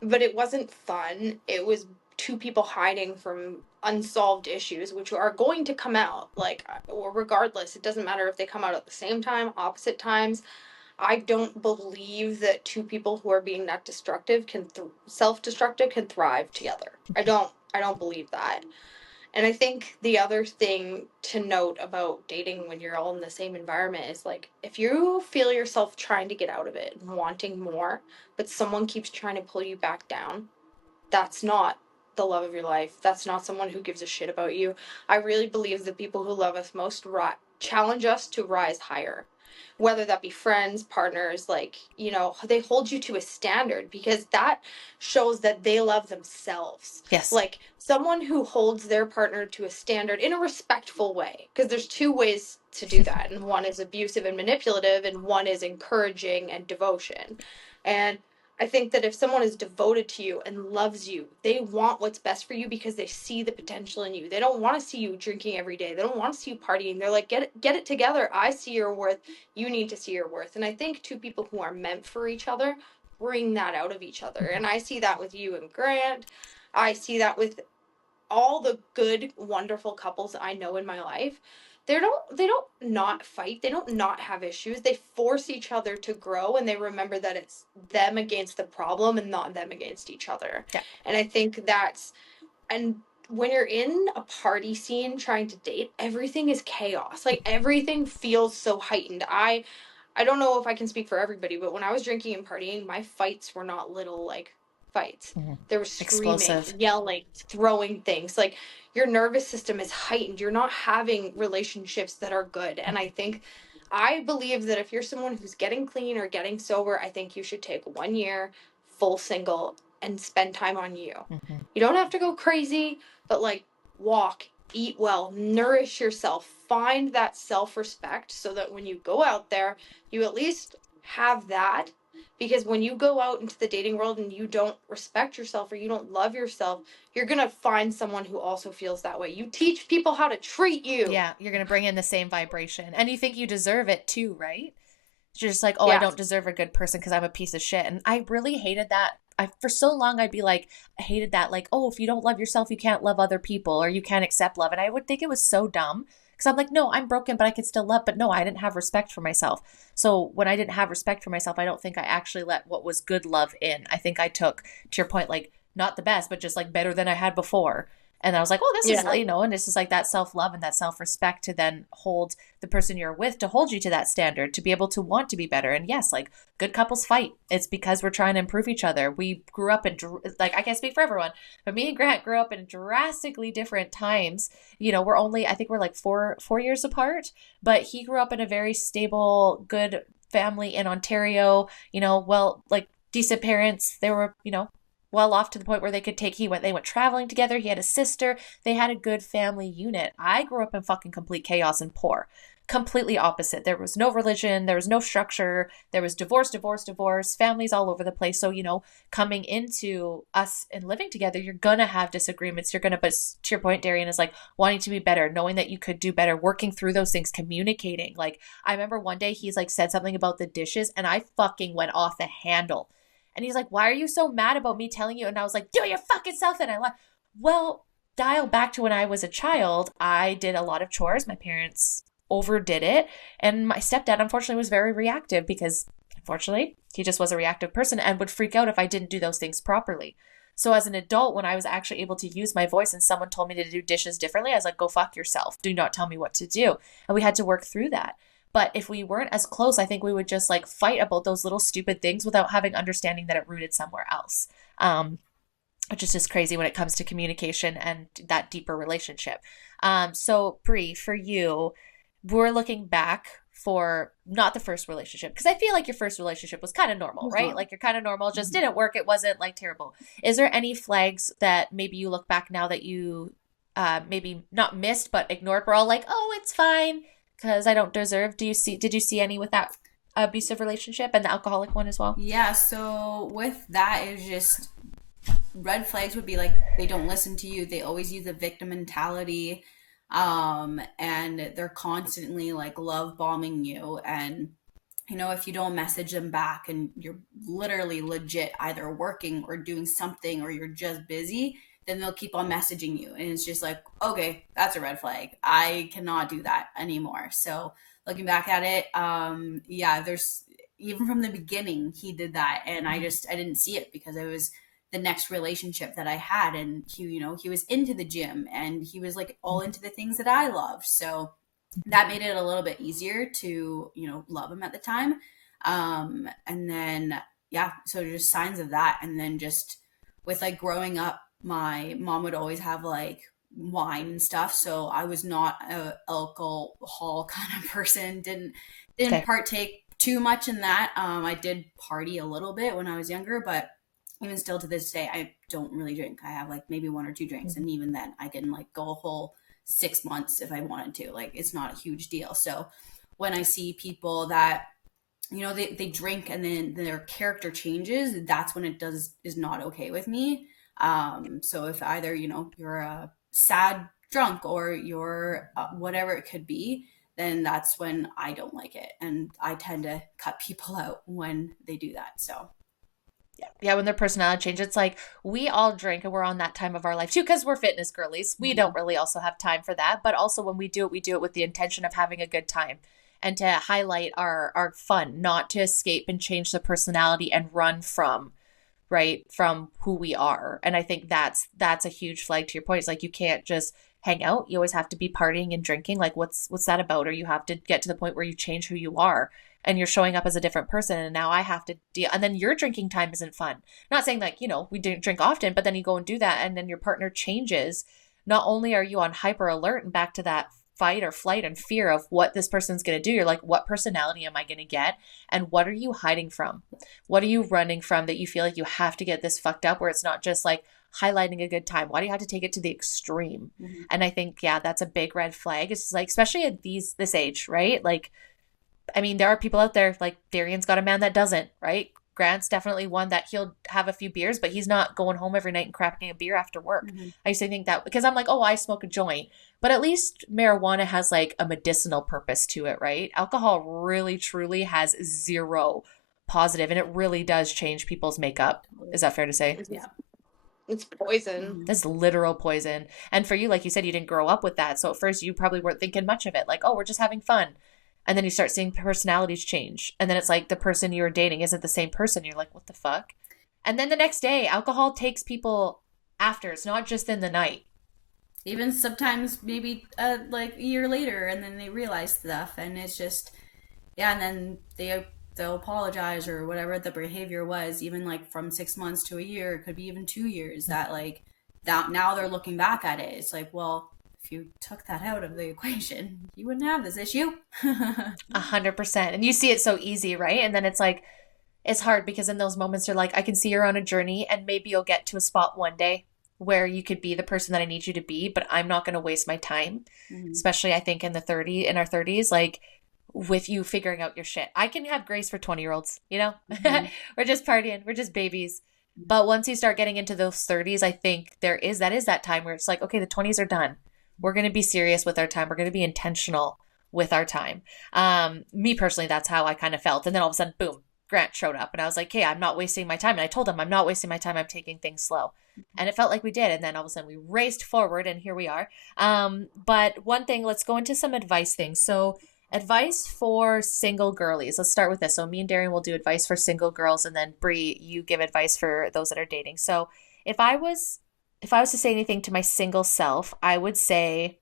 But it wasn't fun. It was two people hiding from unsolved issues, which are going to come out. Like, or regardless, it doesn't matter if they come out at the same time, opposite times. I don't believe that two people who are being that destructive self-destructive can thrive together. I don't believe that. And I think the other thing to note about dating when you're all in the same environment is like, if you feel yourself trying to get out of it and wanting more, but someone keeps trying to pull you back down, that's not the love of your life. That's not someone who gives a shit about you. I really believe the people who love us most challenge us to rise higher, whether that be friends, partners, like, they hold you to a standard because that shows that they love themselves. Yes. Like someone who holds their partner to a standard in a respectful way, because there's two ways to do that. And one is abusive and manipulative, and one is encouraging and devotion. And I think that if someone is devoted to you and loves you, they want what's best for you because they see the potential in you. They don't want to see you drinking every day. They don't want to see you partying. They're like, get it together. I see your worth. You need to see your worth. And I think two people who are meant for each other bring that out of each other. And I see that with you and Grant. I see that with all the good, wonderful couples I know in my life. They don't not fight. They don't not have issues. They force each other to grow, and they remember that it's them against the problem and not them against each other. Yeah. And I think and when you're in a party scene trying to date, everything is chaos. Like everything feels so heightened. I don't know if I can speak for everybody, but when I was drinking and partying, my fights were not little like fights. Mm-hmm. There was screaming, explosive, yelling, throwing things. Like your nervous system is heightened. You're not having relationships that are good. And I believe that if you're someone who's getting clean or getting sober, I think you should take 1 year full single and spend time on you. Mm-hmm. You don't have to go crazy, but like walk, eat well, nourish yourself, find that self-respect so that when you go out there, you at least have that. Because when you go out into the dating world and you don't respect yourself or you don't love yourself, you're going to find someone who also feels that way. You teach people how to treat you. Yeah, you're going to bring in the same vibration. And you think you deserve it too, right? You're just like, oh, yeah. I don't deserve a good person because I'm a piece of shit. And I really hated that. For so long, I'd be like, I hated that. Like, oh, if you don't love yourself, you can't love other people or you can't accept love. And I would think it was so dumb. Because I'm like, no, I'm broken, but I can still love. But no, I didn't have respect for myself. So when I didn't have respect for myself, I don't think I actually let what was good love in. I think I took, to your point, like not the best, but just like better than I had before. And I was like, oh, this is, and this is like that self-love and that self-respect to then hold the person you're with to hold you to that standard, to be able to want to be better. And yes, like good couples fight. It's because we're trying to improve each other. We grew up in, like, I can't speak for everyone, but me and Grant grew up in drastically different times. I think we're like four years apart, but he grew up in a very stable, good family in Ontario, like decent parents. They were, well off to the point where they went traveling together. He had a sister. They had a good family unit. I grew up in fucking complete chaos and poor. completely opposite. There was no religion, there was no structure, there was divorce, families all over the place. So, you know, coming into us and living together, you're gonna have disagreements. You're gonna, but to your point, Darrian, is like wanting to be better, knowing that you could do better, working through those things, communicating. Like, I remember one day he's like said something about the dishes and I fucking went off the handle. And he's like, why are you so mad about me telling you? And I was like, do your fucking self. And I like, well, dial back to when I was a child. I did a lot of chores. My parents overdid it. And my stepdad, unfortunately, was very reactive because, unfortunately, he just was a reactive person and would freak out if I didn't do those things properly. So as an adult, when I was actually able to use my voice and someone told me to do dishes differently, I was like, go fuck yourself. Do not tell me what to do. And we had to work through that. But if we weren't as close, I think we would just like fight about those little stupid things without having understanding that it rooted somewhere else. Which is just crazy when it comes to communication and that deeper relationship. So Brie, for you, we're looking back for not the first relationship, because I feel like your first relationship was kind of normal, right? Like you're kind of normal, just didn't work. It wasn't like terrible. Is there any flags that maybe you look back now that you maybe not missed but ignored? We're all like, oh, it's fine because I don't deserve. Did you see any with that abusive relationship and the alcoholic one as well? Yeah, so with that, it was just red flags would be like they don't listen to you. They always use a victim mentality. And they're constantly like love bombing you. And, you know, if you don't message them back and you're literally legit either working or doing something or you're just busy, then they'll keep on messaging you. And it's just like, okay, that's a red flag. I cannot do that anymore. So looking back at it, yeah, there's even from the beginning, he did that. And I didn't see it because it was the next relationship that I had. And he, you know, he was into the gym and he was like all into the things that I loved. So that made it a little bit easier to, you know, love him at the time. And then, yeah, so just signs of that. And then just with like growing up, my mom would always have like wine and stuff. So I was not a alcohol kind of person. Didn't okay. partake too much in that. I did party a little bit when I was younger, but even still to this day, I don't really drink. I have like maybe 1 or 2 drinks. And even then I can like go a whole 6 months if I wanted to. Like, it's not a huge deal. So when I see people that, you know, they drink and then their character changes, that's when is not okay with me. So if either, you know, you're a sad drunk or you're whatever it could be, then that's when I don't like it. And I tend to cut people out when they do that. So yeah, when their personality changes, it's like we all drink and we're on that time of our life too, because we're fitness girlies. We don't really also have time for that. But also when we do it with the intention of having a good time and to highlight our fun, not to escape and change the personality and run from who we are. And I think that's a huge flag to your point. It's like you can't just hang out. You always have to be partying and drinking. Like what's that about? Or you have to get to the point where you change who you are. And you're showing up as a different person. And now I have to deal. And then your drinking time isn't fun. Not saying like, you know, we didn't drink often, but then you go and do that. And then your partner changes. Not only are you on hyper alert and back to that fight or flight and fear of what this person's going to do. You're like, what personality am I going to get? And what are you hiding from? What are you running from that you feel like you have to get this fucked up where it's not just like highlighting a good time? Why do you have to take it to the extreme? Mm-hmm. And I think, yeah, that's a big red flag. It's like, especially at this age, right? Like, I mean, there are people out there like Darrian's got a man that doesn't, right? Grant's definitely one that he'll have a few beers, but he's not going home every night and cracking a beer after work. Mm-hmm. I used to think that because I'm like, oh, I smoke a joint, but at least marijuana has like a medicinal purpose to it, right? Alcohol really, truly has zero positive, and it really does change people's makeup. Is that fair to say? Yeah. It's poison. It's literal poison. And for you, like you said, you didn't grow up with that. So at first you probably weren't thinking much of it. Like, oh, we're just having fun. And then you start seeing personalities change. And then it's like the person you were dating isn't the same person. You're like, what the fuck? And then the next day, alcohol takes people after. It's not just in the night. Even sometimes maybe like a year later, and then they realize stuff. And it's just, yeah, and then they'll apologize or whatever the behavior was, even like from 6 months to a year. It could be even 2 years that like that now they're looking back at it. It's like, well, you took that out of the equation, you wouldn't have this issue. 100%. And you see it so easy, right? And then it's like, it's hard because in those moments you're like, I can see you're on a journey and maybe you'll get to a spot one day where you could be the person that I need you to be, but I'm not going to waste my time, especially I think in our 30s, like with you figuring out your shit. I can have grace for 20-year-olds, you know, we're just partying, we're just babies. But once you start getting into those 30s, I think that is that time where it's like, okay, the 20s are done. We're going to be serious with our time. We're going to be intentional with our time. Me personally, that's how I kind of felt. And then all of a sudden, boom, Grant showed up and I was like, hey, I'm not wasting my time. And I told him I'm not wasting my time. I'm taking things slow. And it felt like we did. And then all of a sudden we raced forward and here we are. But one thing, let's go into some advice things. So advice for single girlies. Let's start with this. So me and Darrian will do advice for single girls, and then Brie, you give advice for those that are dating. So if I was to say anything to my single self, I would say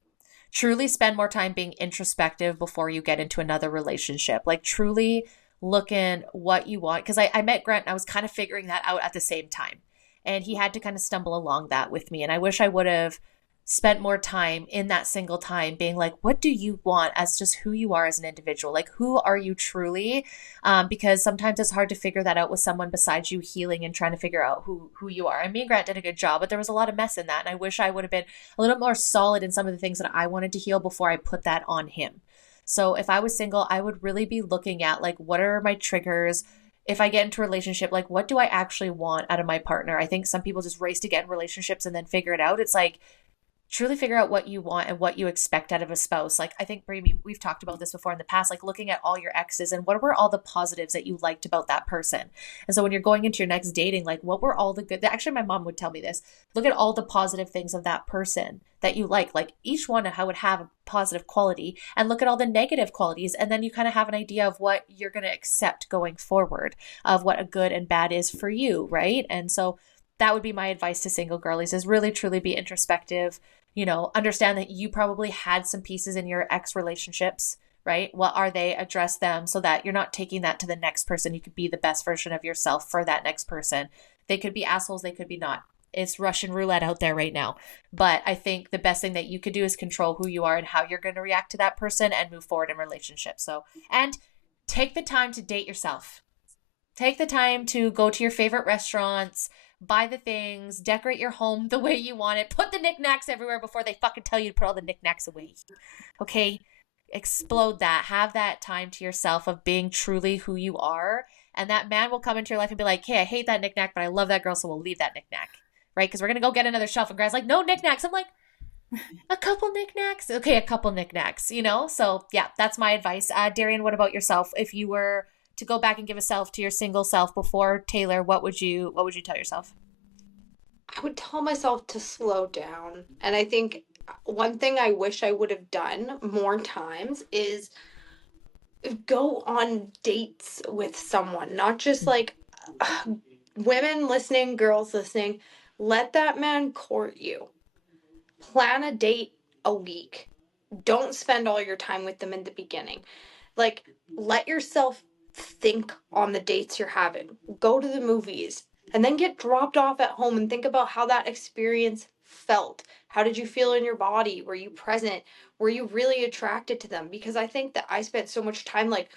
truly spend more time being introspective before you get into another relationship. Like truly look in what you want. Because I met Grant and I was kind of figuring that out at the same time. And he had to kind of stumble along that with me. And I wish I would have spent more time in that single time being like, what do you want as just who you are as an individual? Like, who are you truly? Because sometimes it's hard to figure that out with someone besides you healing and trying to figure out who you are. And me and Grant did a good job, but there was a lot of mess in that. And I wish I would have been a little more solid in some of the things that I wanted to heal before I put that on him. So if I was single, I would really be looking at like, what are my triggers? If I get into a relationship, like what do I actually want out of my partner? I think some people just race to get in relationships and then figure it out. It's like, truly figure out what you want and what you expect out of a spouse. Like I think, Brie, we've talked about this before in the past, like looking at all your exes and what were all the positives that you liked about that person. And so when you're going into your next dating, like what were all the good, actually my mom would tell me this, look at all the positive things of that person that you like each one how would have a positive quality, and look at all the negative qualities. And then you kind of have an idea of what you're going to accept going forward, of what a good and bad is for you. Right. And so that would be my advice to single girlies, is really truly be introspective. You know, understand that you probably had some pieces in your ex relationships, right? What are they? Address them so that you're not taking that to the next person. You could be the best version of yourself for that next person. They could be assholes. They could be not. It's Russian roulette out there right now. But I think the best thing that you could do is control who you are and how you're going to react to that person and move forward in relationships. So, and take the time to date yourself. Take the time to go to your favorite restaurants, buy the things, decorate your home the way you want it, put the knickknacks everywhere before they fucking tell you to put all the knickknacks away. Okay? Explode that. Have that time to yourself of being truly who you are. And that man will come into your life and be like, hey, I hate that knickknack, but I love that girl, so we'll leave that knickknack. Right? Because we're going to go get another shelf. And Guy's like, no knickknacks. I'm like, a couple knickknacks? Okay, a couple knickknacks, you know? So yeah, that's my advice. Darrian, what about yourself? If you were to go back and give a self to your single self before Taylor, what would you tell yourself? I would tell myself to slow down. And I think one thing I wish I would have done more times is go on dates with someone, not just like women listening, girls listening. Let that man court you. Plan a date a week. Don't spend all your time with them in the beginning. Like, let yourself think on the dates you're having. Go to the movies and then get dropped off at home and think about how that experience felt. How did you feel in your body? Were you present? Were you really attracted to them? Because I think that I spent so much time like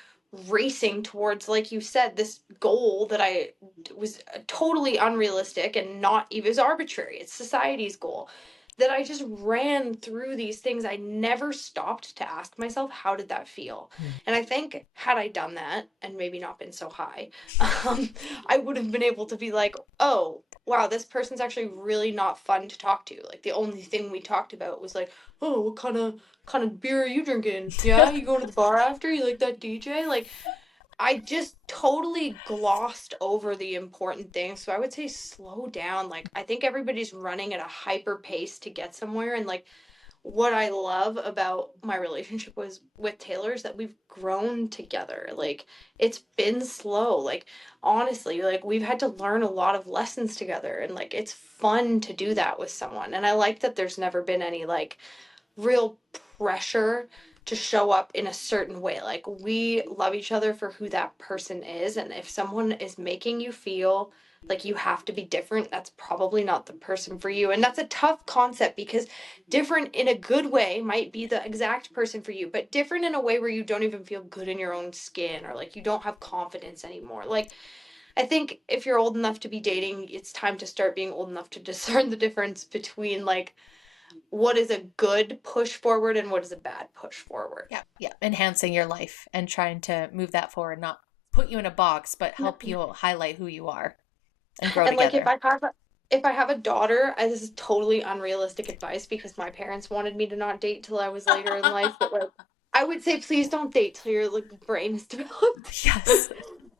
racing towards, like you said, this goal that I was totally unrealistic and not even, it's arbitrary. It's society's goal, that I just ran through these things. I never stopped to ask myself, how did that feel? And I think had I done that and maybe not been so high, I would have been able to be like, oh, wow, this person's actually really not fun to talk to. Like the only thing we talked about was like, oh, what kind of beer are you drinking? Yeah, you go to the bar after? You like that DJ? Like, I just totally glossed over the important things. So I would say slow down. Like, I think everybody's running at a hyper pace to get somewhere. And like, what I love about my relationship was with Taylor is that we've grown together. Like, it's been slow. Like, honestly, like we've had to learn a lot of lessons together. And like, it's fun to do that with someone. And I like that there's never been any like real pressure to show up in a certain way. Like, we love each other for who that person is, and if someone is making you feel like you have to be different, that's probably not the person for you. And that's a tough concept, because different in a good way might be the exact person for you, but different in a way where you don't even feel good in your own skin, or like you don't have confidence anymore. Like, I think if you're old enough to be dating, it's time to start being old enough to discern the difference between like what is a good push forward and what is a bad push forward. Yeah, yeah. Enhancing your life and trying to move that forward, not put you in a box, but help you highlight who you are and grow And together. like if I have a daughter, this is totally unrealistic advice because my parents wanted me to not date till I was later in life, but like I would say please don't date till your like brain is developed. Yes.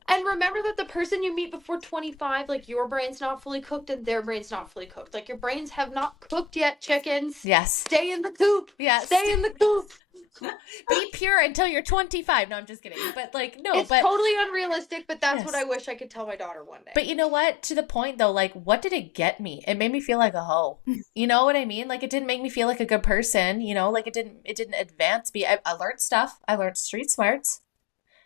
And remember that the person you meet before 25, like your brain's not fully cooked and their brain's not fully cooked. Like your brains have not cooked yet, chickens. Yes. Stay in the coop. Yes. Stay in the coop. Be pure until you're 25. No, I'm just kidding. But like, no, it's totally unrealistic, but that's what I wish I could tell my daughter one day. But you know what? To the point though, like, what did it get me? It made me feel like a hoe. You know what I mean? Like, it didn't make me feel like a good person. You know, like it didn't advance me. I learned stuff. I learned street smarts.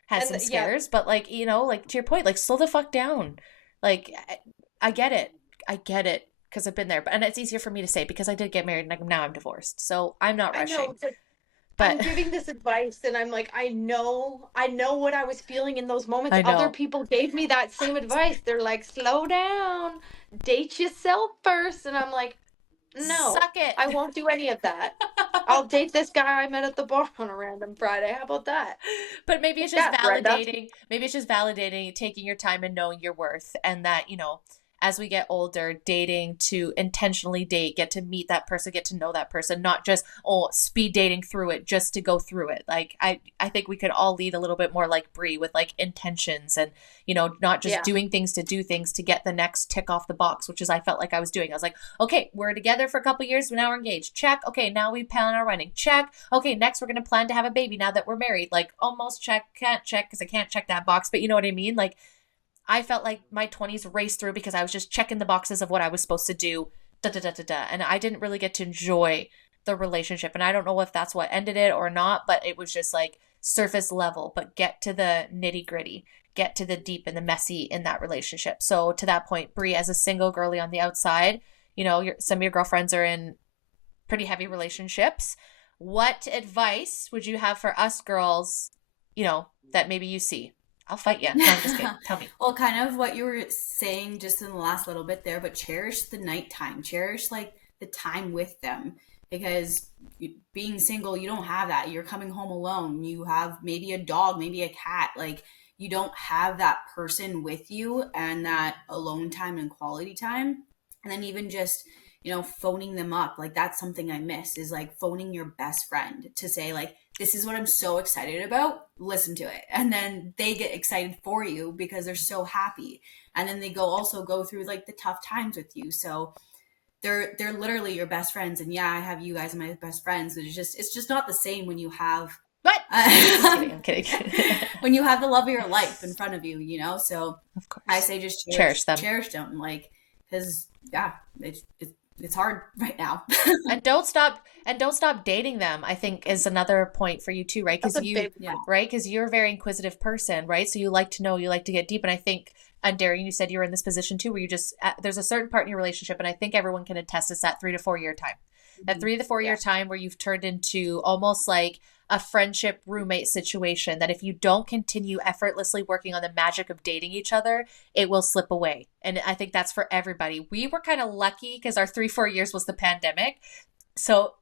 Had some scares, but like, you know, like to your point, like slow the fuck down. Like, I get it. I get it because I've been there, and it's easier for me to say because I did get married and now I'm divorced, so I'm not rushing. I know, but I'm giving this advice and I'm like, I know what I was feeling in those moments. Other people gave me that same advice. They're like, slow down, date yourself first, and I'm like, no, suck it. I won't do any of that. I'll date this guy I met at the bar on a random Friday. How about that? But maybe it's just validating. Brenda. Maybe it's just validating, taking your time and knowing your worth, and that, you know, as we get older, dating to intentionally date, get to meet that person, get to know that person, not just, speed dating through it just to go through it. Like, I think we could all lead a little bit more like Brie with like intentions and, you know, not just doing things to do things to get the next tick off the box, which is I felt like I was doing. I was like, okay, we're together for a couple years, now we're engaged. Check. Okay, now we plan our wedding. Check. Okay, next we're going to plan to have a baby now that we're married. Like, almost check, can't check because I can't check that box. But you know what I mean? Like, I felt like my 20s raced through because I was just checking the boxes of what I was supposed to do, and I didn't really get to enjoy the relationship. And I don't know if that's what ended it or not, but it was just like surface level, but get to the nitty gritty, get to the deep and the messy in that relationship. So to that point, Brie, as a single girly on the outside, you know, some of your girlfriends are in pretty heavy relationships. What advice would you have for us girls, you know, that maybe you see? I'll fight you. No, I'm just kidding. Tell me. Well, kind of what you were saying just in the last little bit there, but cherish the nighttime. Cherish like the time with them, because being single, you don't have that. You're coming home alone. You have maybe a dog, maybe a cat. Like, you don't have that person with you and that alone time and quality time. And then even just, you know, phoning them up. Like, that's something I miss, is like phoning your best friend to say like, this is what I'm so excited about. Listen to it. And then they get excited for you because they're so happy. And then they go through like the tough times with you. So they're literally your best friends. And yeah, I have you guys as my best friends. But it's just not the same when you have what? I'm kidding. When you have the love of your life in front of you, you know. So of course, I say just cherish them, like, because it's hard right now. and don't stop dating them, I think, is another point for you too, right? Because right, because you're a very inquisitive person, right? So you like to know, you like to get deep. And I think, and Darrian, you said you're in this position too, where you just there's a certain part in your relationship, and I think everyone can attest it's that 3 to 4 year time. That 3 to 4 year time where you've turned into almost like a friendship roommate situation, that if you don't continue effortlessly working on the magic of dating each other, it will slip away. And I think that's for everybody. We were kind of lucky because our 3-4 years was the pandemic. So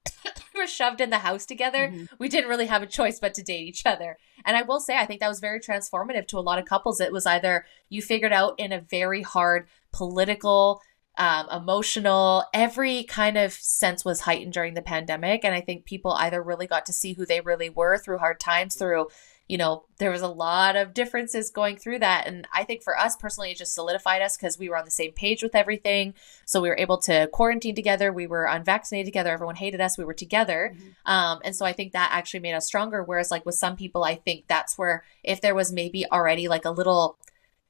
we were shoved in the house together. Mm-hmm. We didn't really have a choice but to date each other. And I will say, I think that was very transformative to a lot of couples. It was either you figured out in a very hard political, emotional, every kind of sense was heightened during the pandemic. And I think people either really got to see who they really were through hard times, through, you know, there was a lot of differences going through that. And I think for us personally, it just solidified us because we were on the same page with everything. So we were able to quarantine together. We were unvaccinated together. Everyone hated us. We were together. Mm-hmm. And so I think that actually made us stronger. Whereas like with some people, I think that's where if there was maybe already like a little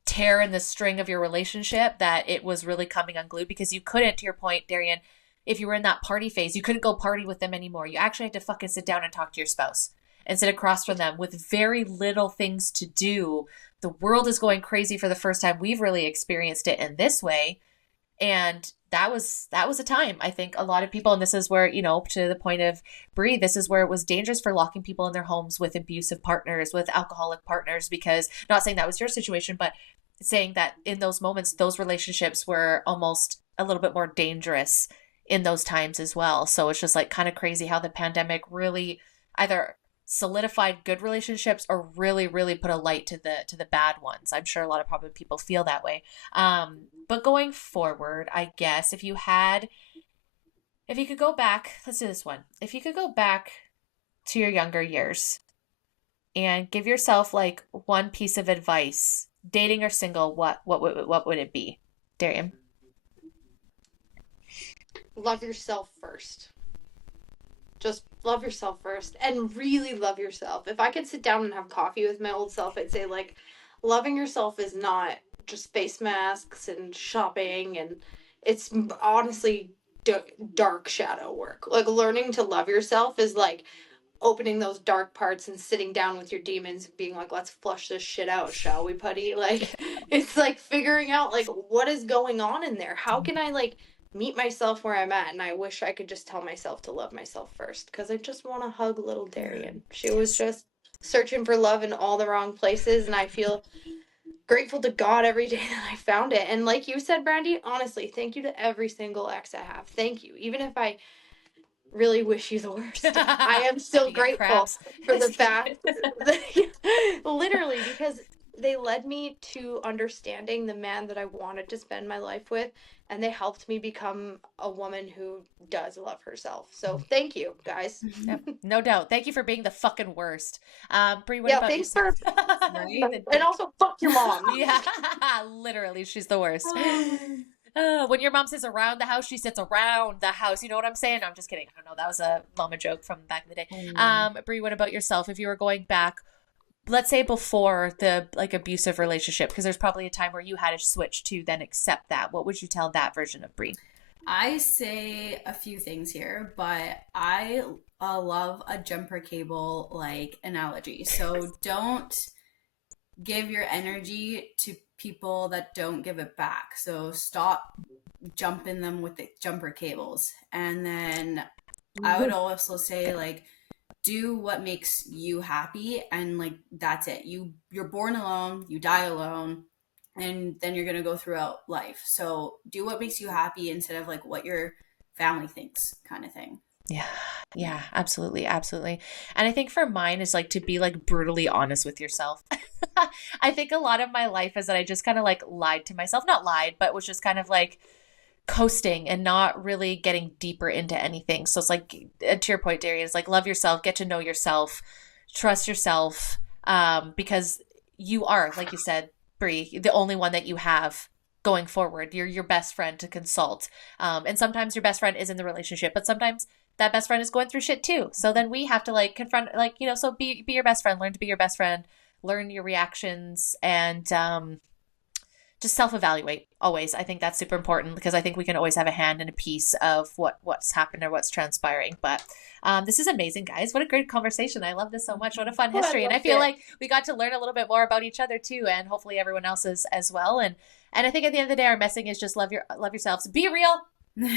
tear in the string of your relationship, that it was really coming unglued, because you couldn't, to your point, Darrian, if you were in that party phase, you couldn't go party with them anymore. You actually had to fucking sit down and talk to your spouse and sit across from them with very little things to do. The world is going crazy for the first time. We've really experienced it in this way. And that was a time, I think a lot of people, and this is where, you know, to the point of Brie, this is where it was dangerous for locking people in their homes with abusive partners, with alcoholic partners, because, not saying that was your situation, but saying that in those moments, those relationships were almost a little bit more dangerous in those times as well. So it's just like kind of crazy how the pandemic really either solidified good relationships or really, really put a light to the bad ones. I'm sure a lot of probably people feel that way. But going forward, I guess if you could go back, let's do this one. If you could go back to your younger years and give yourself like one piece of advice, dating or single, what would it be? Darrian? Love yourself first. Just love yourself first and really love yourself. If I could sit down and have coffee with my old self, I'd say, like, loving yourself is not just face masks and shopping, and it's honestly dark shadow work. Like, learning to love yourself is like opening those dark parts and sitting down with your demons and being like, let's flush this shit out, shall we, putty? Like, it's like figuring out, like, what is going on in there? How can I, like, meet myself where I'm at? And I wish I could just tell myself to love myself first, because I just want to hug little Darrian. She was just searching for love in all the wrong places, and I feel grateful to God every day that I found it. And like you said, Brandy, honestly, thank you to every single ex I have. Thank you. Even if I really wish you the worst, I am still grateful for the fact literally, because they led me to understanding the man that I wanted to spend my life with, and they helped me become a woman who does love herself. So thank you, guys. Yep, no doubt. Thank you for being the fucking worst. Brie, what about thanks you? And also fuck your mom. Yeah, literally, she's the worst. When your mom sits around the house, she sits around the house. You know what I'm saying? No, I'm just kidding. I don't know. That was a mama joke from back in the day. Brie, what about yourself? If you were going back, let's say before the like abusive relationship, because there's probably a time where you had to switch to then accept that, what would you tell that version of Brie? I say a few things here, but I love a jumper cable like analogy. So don't give your energy to people that don't give it back. So stop jumping them with the jumper cables. And then I would also say, like, do what makes you happy, and like that's it. You're born alone, you die alone, and then you're gonna go throughout life. So do what makes you happy instead of like what your family thinks, kind of thing. Yeah, absolutely. And I think for mine is like to be like brutally honest with yourself. I think a lot of my life is that I just kind of like lied to myself, not lied, but was just kind of like coasting and not really getting deeper into anything. So it's like, to your point, Darrian, it's like love yourself, get to know yourself, trust yourself, because you are, like you said, Brie, the only one that you have going forward. You're your best friend to consult. And sometimes your best friend is in the relationship, but sometimes that best friend is going through shit too. So then we have to like confront, like, you know, so be your best friend, learn to be your best friend, learn your reactions, and just self-evaluate always. I think that's super important, because I think we can always have a hand in a piece of what's happened or what's transpiring. But this is amazing, guys. What a great conversation. I love this so much. What a fun history. And I feel like we got to learn a little bit more about each other too, and hopefully everyone else is as well. And I think at the end of the day, our message is just love yourselves. Be real. Be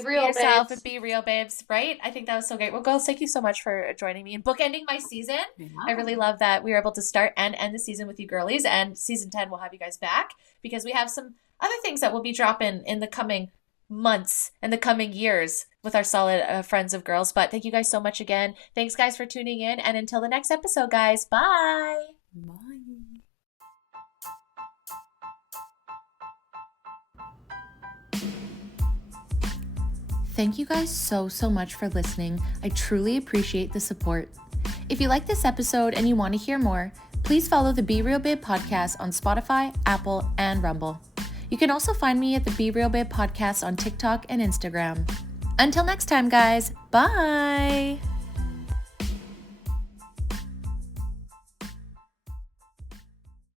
real, be yourself, babes. and be real, babes. Right? I think that was so great. Well, girls, thank you so much for joining me and bookending my season. Yeah. I really love that we were able to start and end the season with you girlies, and season 10 we'll have you guys back, because we have some other things that we'll be dropping in the coming months and the coming years with our solid friends of girls. But thank you guys so much again. Thanks, guys, for tuning in, and until the next episode, guys, bye. Thank you guys so much for listening. I truly appreciate the support. If you like this episode and you want to hear more, please follow the Be Real Babe podcast on Spotify, Apple, and Rumble. You can also find me at the Be Real Babe podcast on TikTok and Instagram. Until next time, guys, bye!